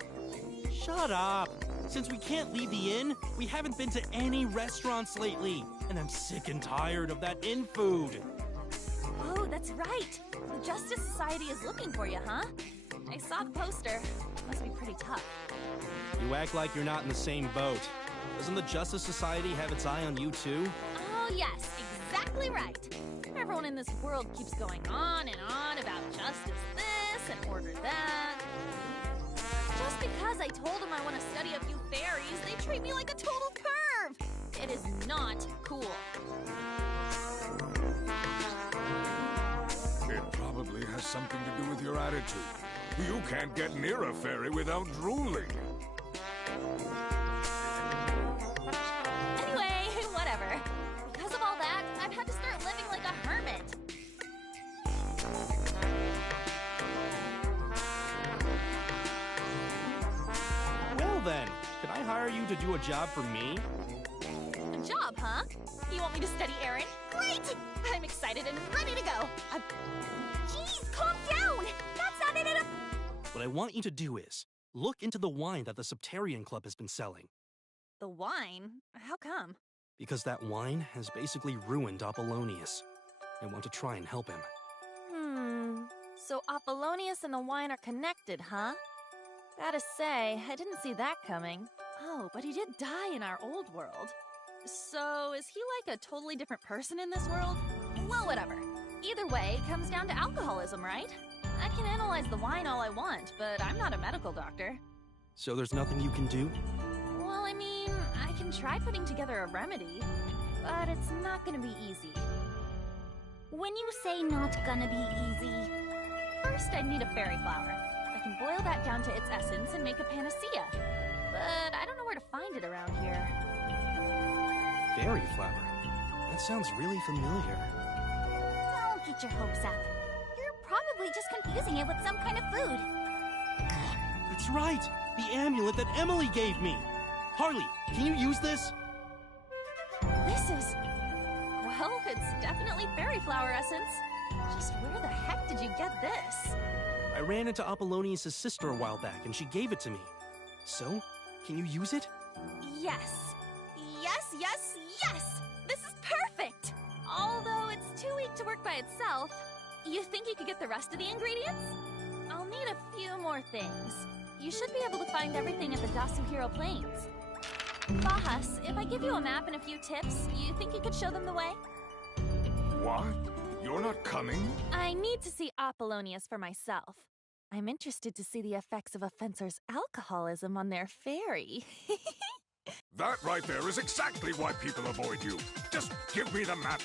Shut up! Since we can't leave the inn, we haven't been to any restaurants lately, and I'm sick and tired of that inn food. Oh, that's right. The Justice Society is looking for you, huh? I saw the poster. Must be pretty tough. You act like you're not in the same boat. Doesn't the Justice Society have its eye on you too? Oh, yes, exactly right. Everyone in this world keeps going on and on about justice this and order that. Just because I told them I want to study a few fairies, they treat me like a total perv. It is not cool. It probably has something to do with your attitude. You can't get near a fairy without drooling. Anyway, whatever. Because of all that, I've had to start living like a hermit. Well then, could I hire you to do a job for me? A job, huh? You want me to study Aaron? Great! I'm excited and ready to go. Jeez, calm down! That's not it at all. What I want you to do is, look into the wine that the Septarian Club has been selling. The wine? How come? Because that wine has basically ruined Apollonius. I want to try and help him. So Apollonius and the wine are connected, huh? Gotta say, I didn't see that coming. Oh, but he did die in our old world. So is he like a totally different person in this world? Well, whatever. Either way, it comes down to alcoholism, right? I can analyze the wine all I want, but I'm not a medical doctor. So there's nothing you can do? Well, I mean, I can try putting together a remedy, but it's not gonna be easy. When you say not gonna be easy, First, I'd need a fairy flower. I can boil that down to its essence and make a panacea. But I don't know where to find it around here. Fairy flower? That sounds really familiar. don't get your hopes up. You're probably just confusing it with some kind of food. That's right! The amulet that Emily gave me! Harley, can you use this? This is... well, it's definitely fairy flower essence. Just where the heck did you get this? I ran into Apollonius' sister a while back, and she gave it to me. So, can you use it? Yes. Yes! This is perfect! Although it's too weak to work by itself, you think you could get the rest of the ingredients? I'll need a few more things. You should be able to find everything at the Dasuhiro Plains. Bahas, if I give you a map and a few tips, you think you could show them the way? What? You're not coming? I need to see Apollonius for myself. I'm interested to see the effects of a fencer's alcoholism on their fairy. That right there is exactly why people avoid you. Just give me the map.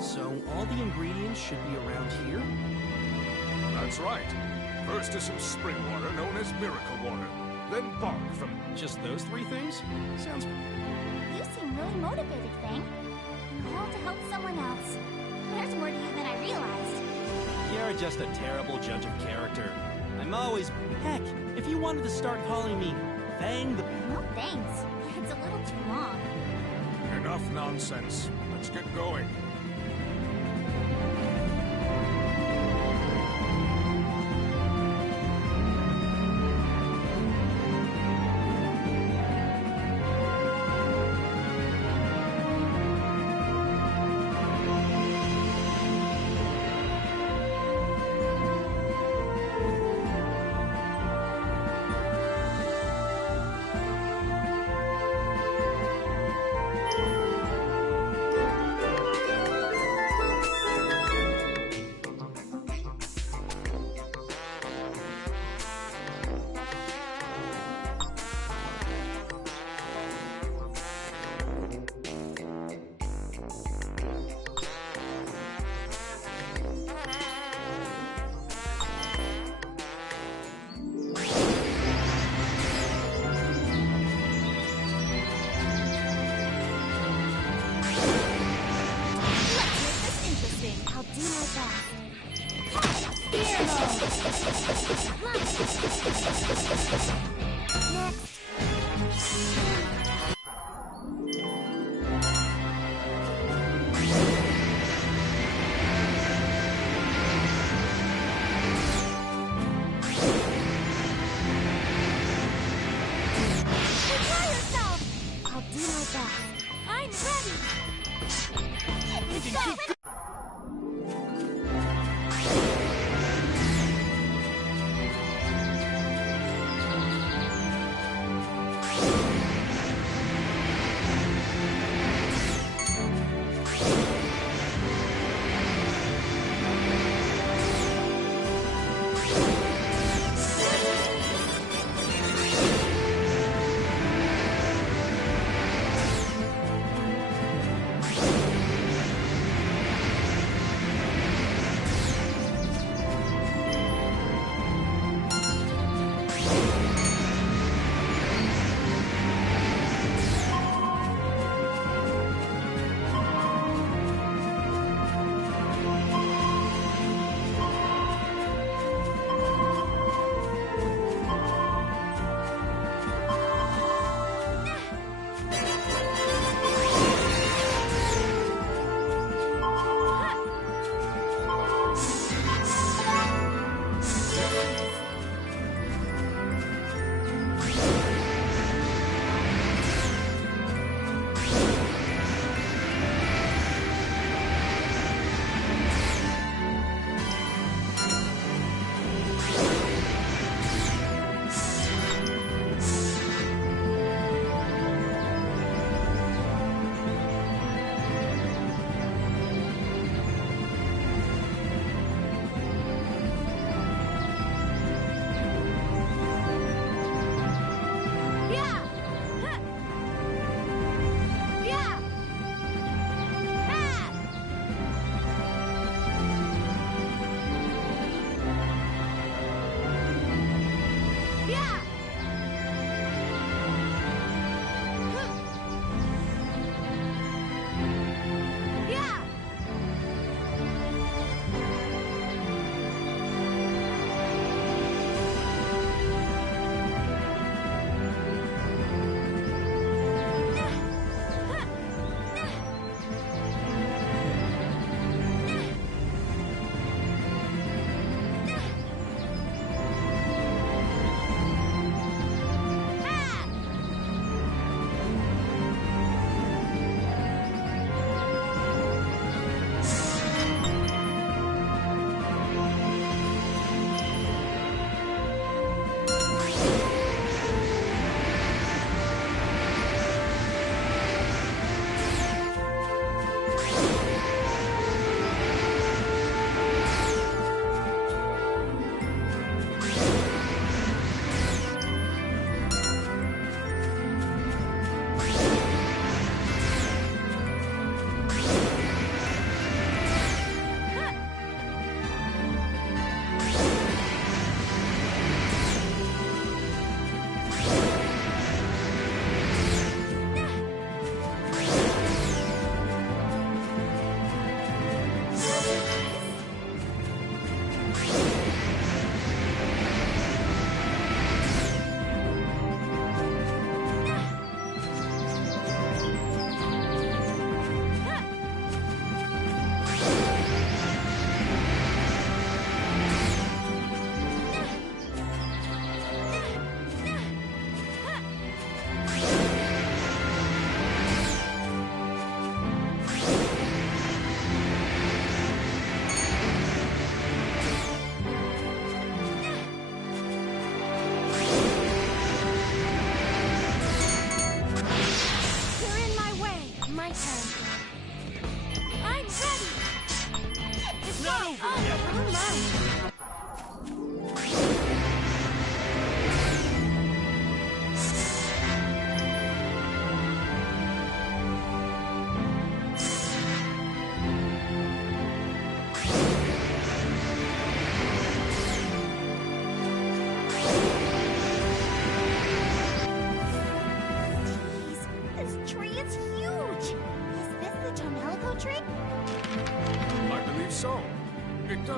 So all the ingredients should be around here? That's right. First is some spring water known as miracle water. Then bark from... Just those three things? Sounds... You seem really motivated, Fang. And all to help someone else. There's more to you than I realized. You're just a terrible judge of character. I'm always... Heck, if you wanted to start calling me Fang the... No thanks. It's a little too long. Enough nonsense. Let's get going.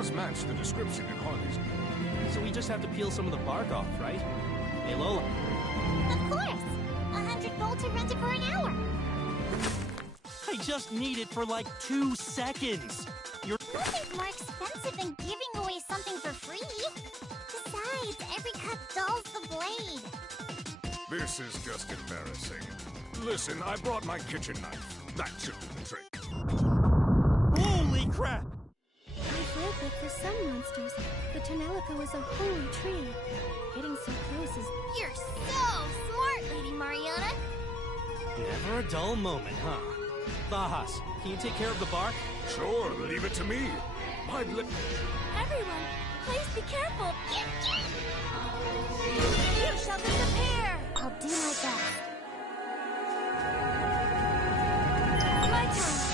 does match the description in Harley's. So we just have to peel some of the bark off, right? Hey, Lola. Of course! 100 gold to rent it for an hour. I just need it for like 2 seconds. Nothing's more expensive than giving away something for free. Besides, every cut dulls the blade. This is just embarrassing. Listen, I brought my kitchen knife. That should do the trick. crap! I've read that for some monsters, the Tonelica was a holy tree. Getting so close is... You're so smart, Lady Mariana! Never a dull moment, huh? Bahas, can you take care of the bark? Sure, leave it to me. My lip... Everyone, please be careful. You shall disappear! I'll do my best. My turn.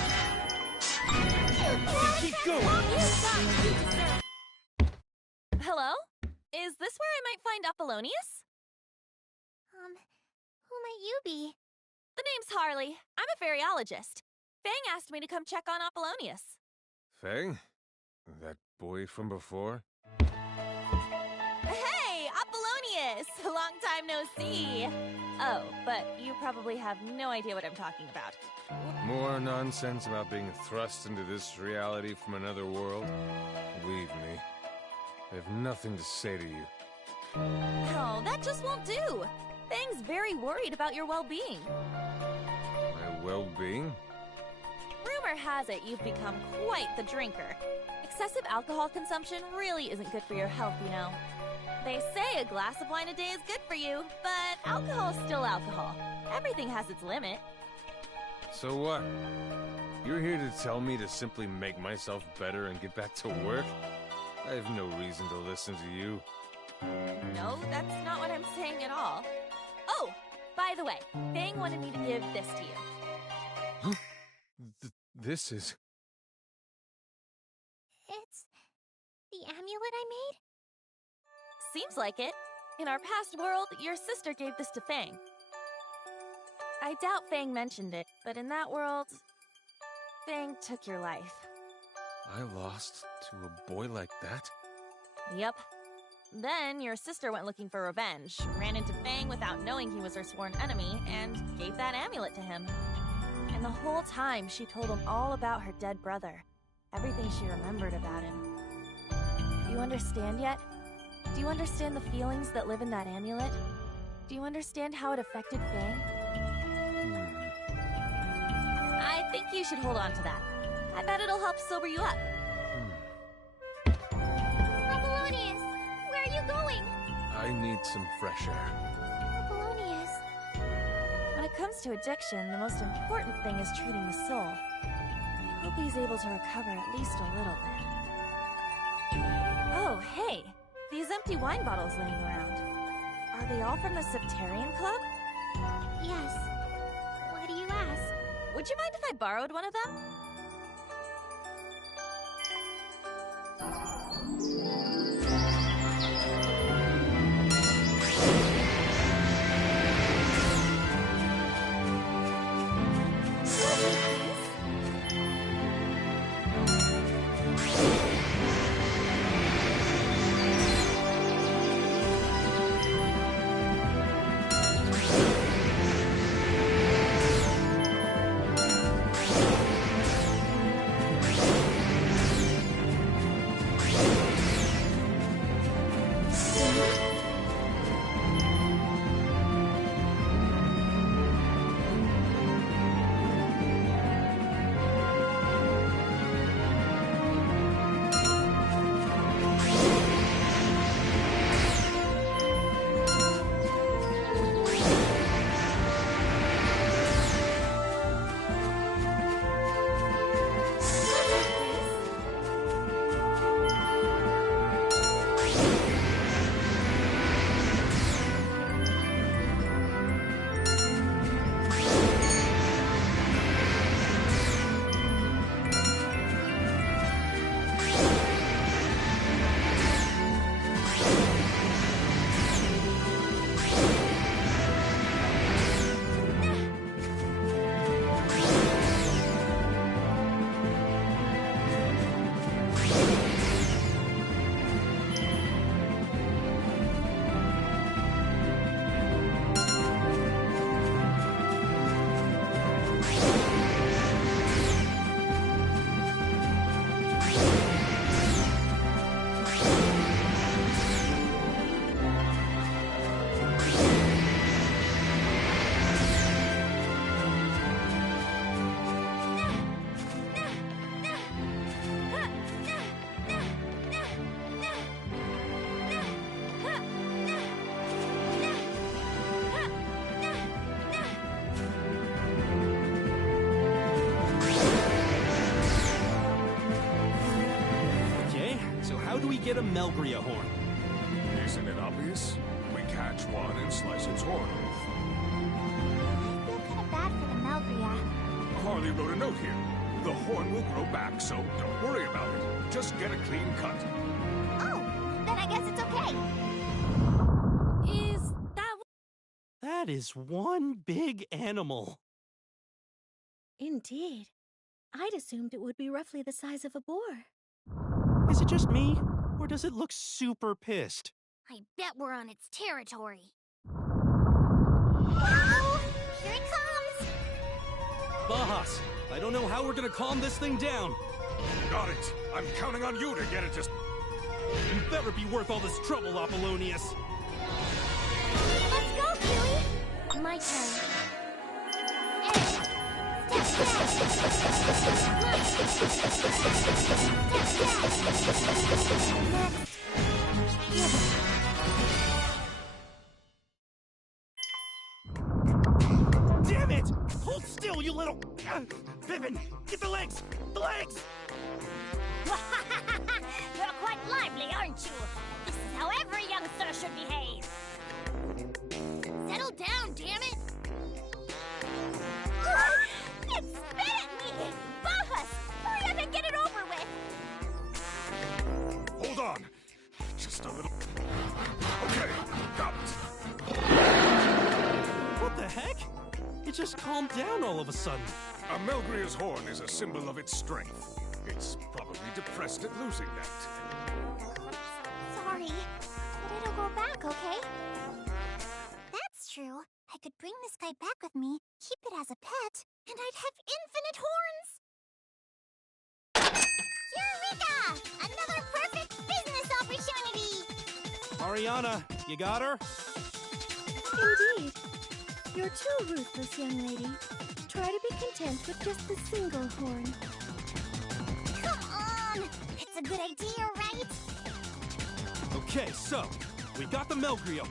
Keep going! Hello? Is this where I might find Apollonius? Who might you be? The name's Harley. I'm a fairyologist. Fang asked me to come check on Apollonius. Fang? That boy from before? Hey, Apollonius! Long time no see. Oh, but you probably have no idea what I'm talking about. More nonsense about being thrust into this reality from another world? Leave me. I have nothing to say to you. Oh, that just won't do. Fang's very worried about your well-being. My well-being? Rumor has it you've become quite the drinker. Excessive alcohol consumption really isn't good for your health, you know. They say a glass of wine a day is good for you, but alcohol's still alcohol. Everything has its limit. So what? You're here to tell me to simply make myself better and get back to work? I have no reason to listen to you. No, that's not what I'm saying at all. Oh, by the way, Fang wanted me to give this to you. This is... It's the amulet I made? Seems like it. In our past world, your sister gave this to Fang. I doubt Fang mentioned it, but in that world, Fang took your life. I lost to a boy like that? Yep. Then your sister went looking for revenge, ran into Fang without knowing he was her sworn enemy, and gave that amulet to him. And the whole time, she told him all about her dead brother. Everything she remembered about him. Do you understand yet? Do you understand the feelings that live in that amulet? Do you understand how it affected Fang? I think you should hold on to that. I bet it'll help sober you up. Apollonius! Where are you going? I need some fresh air. Apollonius. When it comes to addiction, the most important thing is treating the soul. I hope he's able to recover at least a little bit. Oh, hey! These empty wine bottles laying around. Are they all from the Septarian Club? Yes. Why do you ask? Would you mind if I borrowed one of them? get a Melgria horn. Isn't it obvious? We catch one and slice its horn off. I feel kind of bad for the Melgria. Harley wrote a note here. The horn will grow back, so don't worry about it. Just get a clean cut. Oh, then I guess it's okay. Is that... That is one big animal. Indeed. I'd assumed it would be roughly the size of a boar. Is it just me? Or does it look super pissed? I bet we're on its territory. Oh, here it comes! Bahas, I don't know how we're gonna calm this thing down. Got it. I'm counting on you to get it to... You better be worth all this trouble, Apollonius. Let's go, Huey! My turn. Damn it! Hold still, you little... Pippin, get the legs! The legs! You're quite lively, aren't you? This is how every youngster should behave. Settle down, damn it! It spit at me! Bahas! Hurry up and get it over with! Hold on. Just a little... Okay, got it. What the heck? It just calmed down all of a sudden. A Melgria's horn is a symbol of its strength. It's probably depressed at losing that. Sorry, but it'll go back, okay? That's true. I could bring this guy back with me, keep it as a pet, and I'd have infinite horns! Eureka! Another perfect business opportunity! Ariana, you got her? Indeed. You're too ruthless, young lady. Try to be content with just the single horn. Come on! It's a good idea, right? Okay, so, we got the Melgria.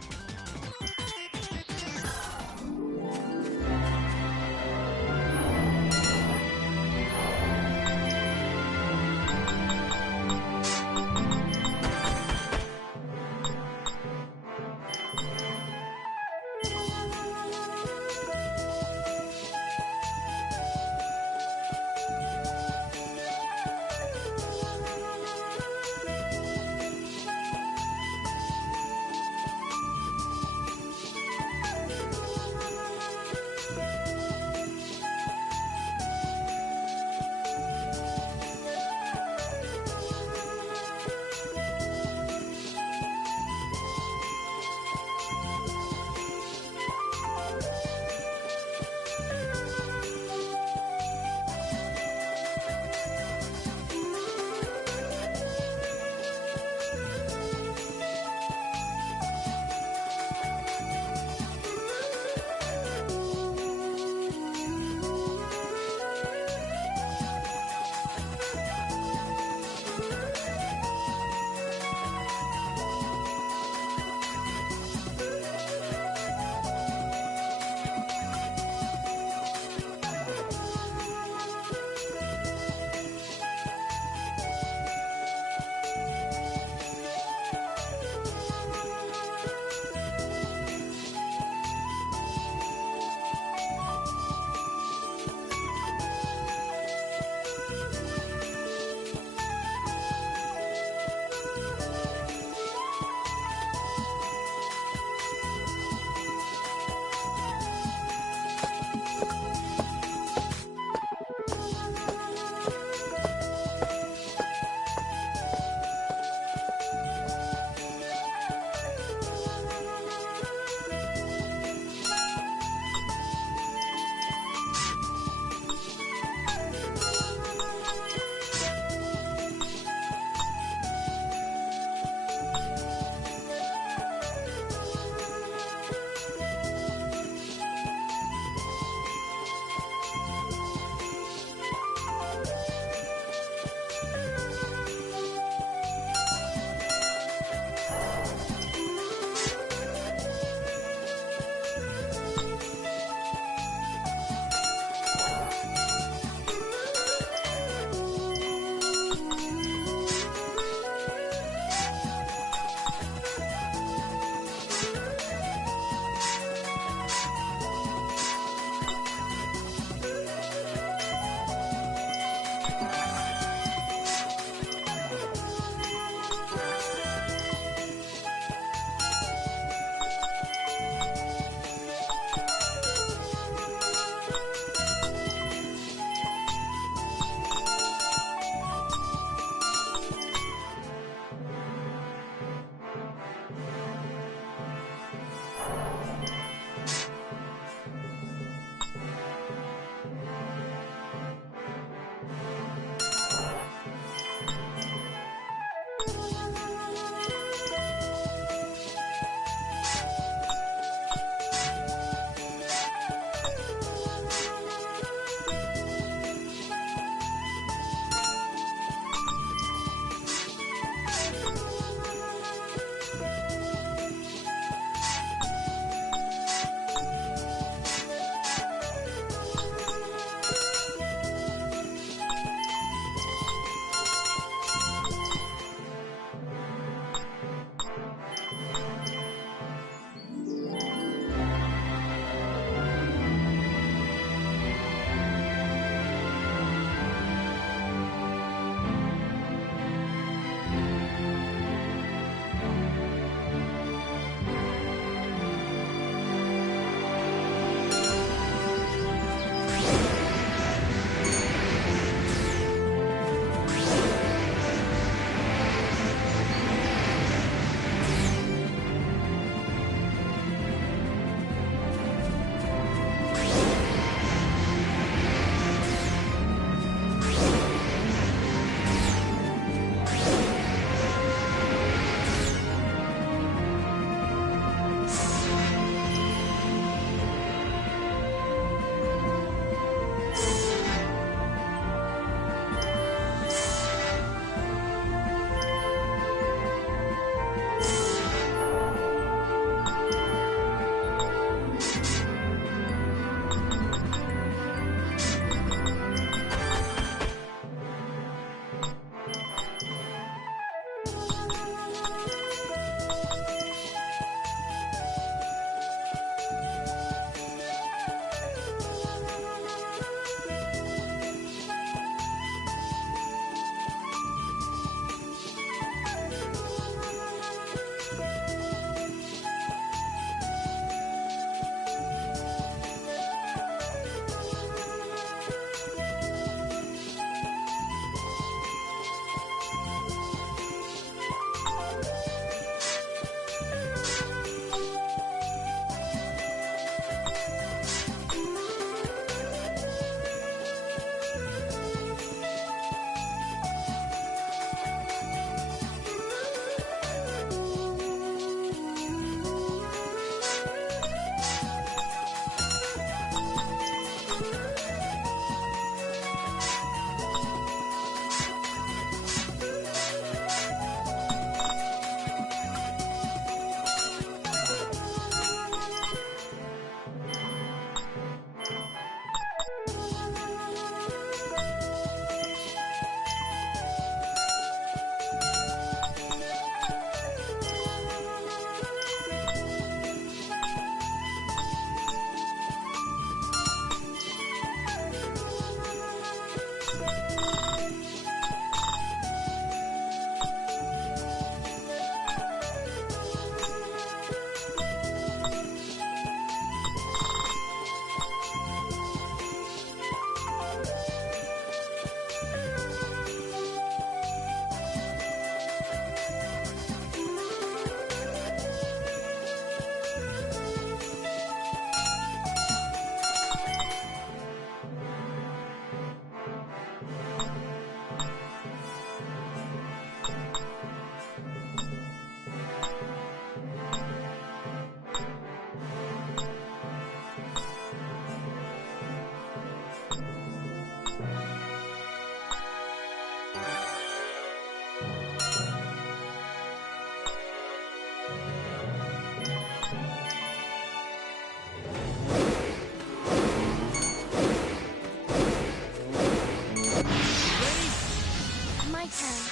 turn.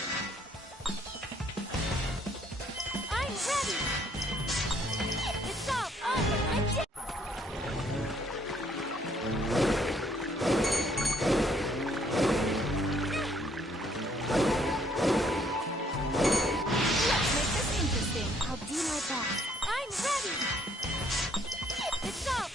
I'm ready! It's all over! I did— Let's make this interesting. I'll do my best. I'm ready! It's all—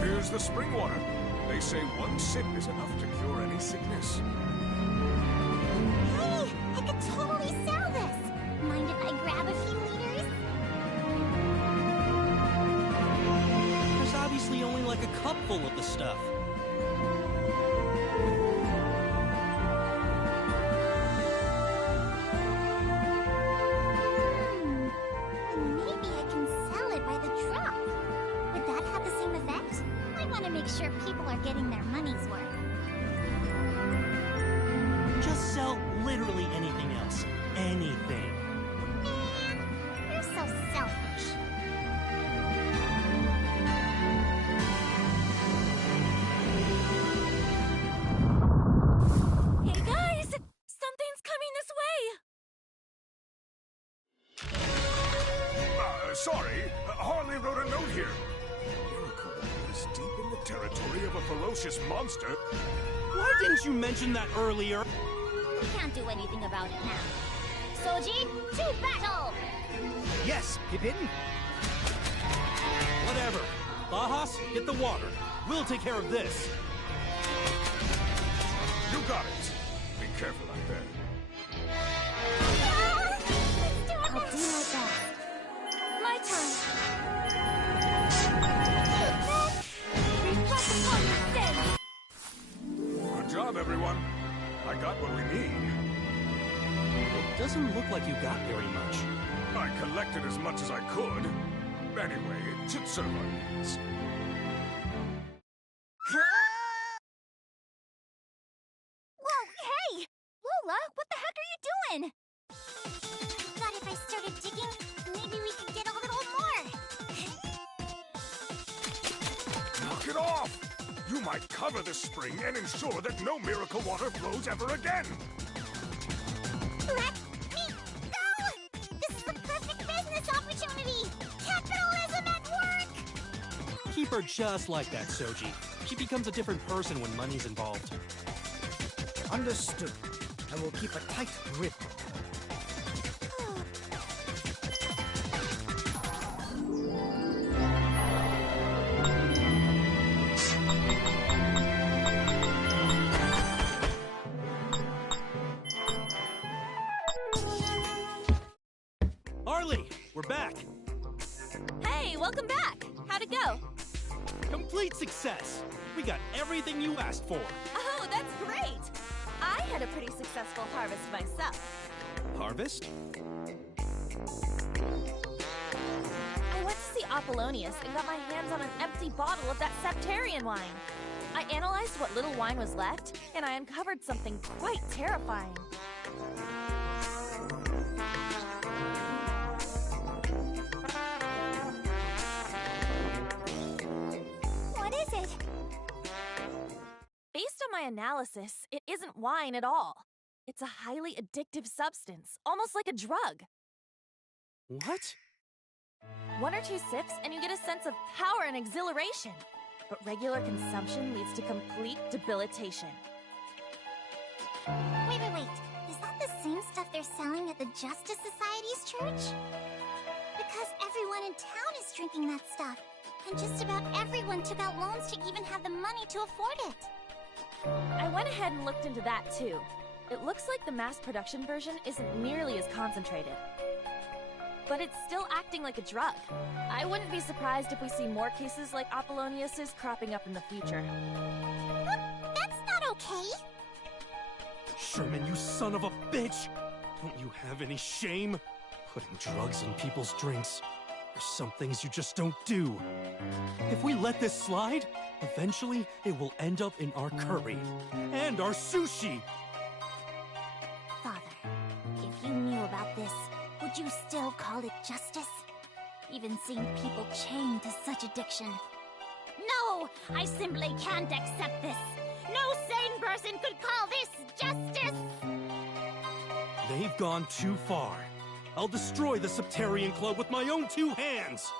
Here's the spring water. They say one sip is enough to cure any sickness. Hey! I could totally sell this! Mind if I grab a few liters? There's obviously only like a cupful of the stuff. Maybe I can sell it by the drop. Would that have the same effect? I want to make sure people are getting their money's worth. Just sell literally anything else. Anything. Man, you're so selfish. Hey guys! Something's coming this way! Sorry, Harley wrote a note here. Miracle is deep in the territory of a ferocious monster. Why didn't you mention that earlier? We can't do anything about it now. Soji, to battle! Yes, Pippin? Whatever. Bajas, get the water. We'll take care of this. You got it. Be careful out there. I'll do my best. My turn. Reflect upon your sins. Good job, everyone. I got what we need. It doesn't look like you got very much. I collected as much as I could. Anyway, it should serve our needs. Whoa, hey! Lola, what the heck are you doing? I thought if I started digging, maybe we could get a little more. Knock it off! You might cover the spring and ensure that no miracle water flows ever again. Let me go! This is the perfect business opportunity! Capitalism at work! Keep her just like that, Soji. She becomes a different person when money's involved. Understood. I will keep a tight grip on her. Harley, we're back. Hey, welcome back! How'd it go? Complete success. We got everything you asked for. Oh, that's great! I had a pretty successful harvest myself. Harvest? I went to see Apollonius and got my hands on an empty bottle of that Septarian wine. I analyzed what little wine was left, and I uncovered something quite terrifying. What is it? Based on my analysis, it isn't wine at all. It's a highly addictive substance, almost like a drug. What? 1 or 2 sips and you get a sense of power and exhilaration. But regular consumption leads to complete debilitation. Wait. Is that the same stuff they're selling at the Justice Society's church? Because everyone in town is drinking that stuff. And just about everyone took out loans to even have the money to afford it. I went ahead and looked into that too. It looks like the mass production version isn't nearly as concentrated. But it's still acting like a drug. I wouldn't be surprised if we see more cases like Apollonius's cropping up in the future. That's not okay. Sherman, you son of a bitch! Don't you have any shame? Putting drugs in people's drinks. There's some things you just don't do. If we let this slide, eventually it will end up in our curry. And our sushi! Father, if you knew about this, would you still call it justice? Even seeing people chained to such addiction. No! I simply can't accept this! No sane person could call this justice! They've gone too far. I'll destroy the Septarian Club with my own 2 hands!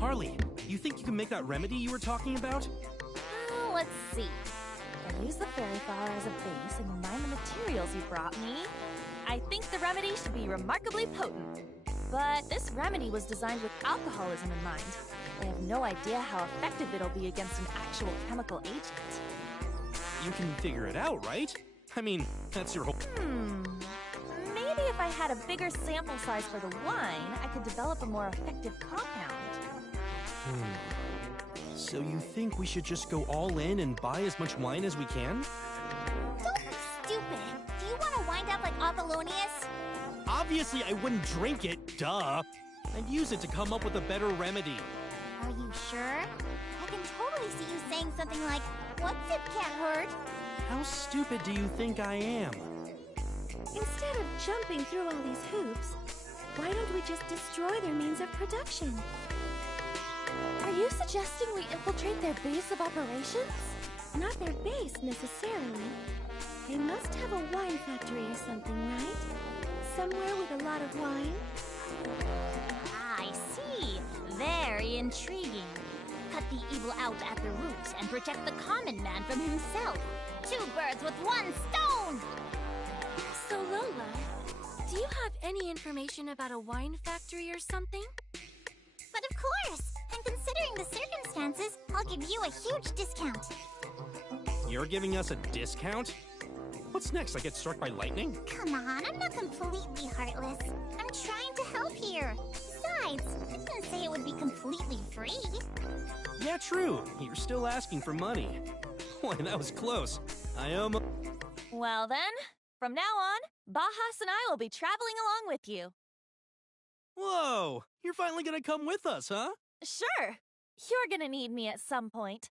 Harley, you think you can make that remedy you were talking about? Let's see. I use the fairy flower as a base and combine the materials you brought me. I think the remedy should be remarkably potent. But this remedy was designed with alcoholism in mind. I have no idea how effective it'll be against an actual chemical agent. You can figure it out, right? I mean, that's your whole... Maybe if I had a bigger sample size for the wine, I could develop a more effective compound. So you think we should just go all in and buy as much wine as we can? Don't be stupid. Do you want to wind up like Apollonius? Obviously I wouldn't drink it, duh! I'd use it to come up with a better remedy. Are you sure? I can totally see you saying something like, "What's it can't hurt?" How stupid do you think I am? Instead of jumping through all these hoops, why don't we just destroy their means of production? Are you suggesting we infiltrate their base of operations? Not their base, necessarily. They must have a wine factory or something, right? Somewhere with a lot of wine? I see. Very intriguing. Cut the evil out at the roots and protect the common man from himself. 2 birds with 1 stone! So Lola, do you have any information about a wine factory or something? But of course! And considering the circumstances, I'll give you a huge discount. You're giving us a discount? What's next? I get struck by lightning? Come on, I'm not completely heartless. I'm trying to help here. Besides, I didn't say it would be completely free. Yeah, true. You're still asking for money. Boy, that was close. Well then, from now on, Bahas and I will be traveling along with you. Whoa! You're finally gonna come with us, huh? Sure. You're gonna need me at some point.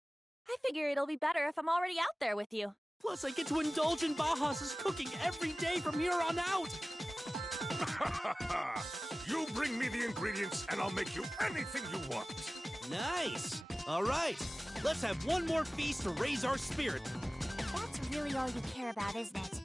I figure it'll be better if I'm already out there with you. Plus, I get to indulge in Bahas' cooking every day from here on out! You bring me the ingredients, and I'll make you anything you want. Nice! Alright, let's have one more feast to raise our spirit. That's really all you care about, isn't it?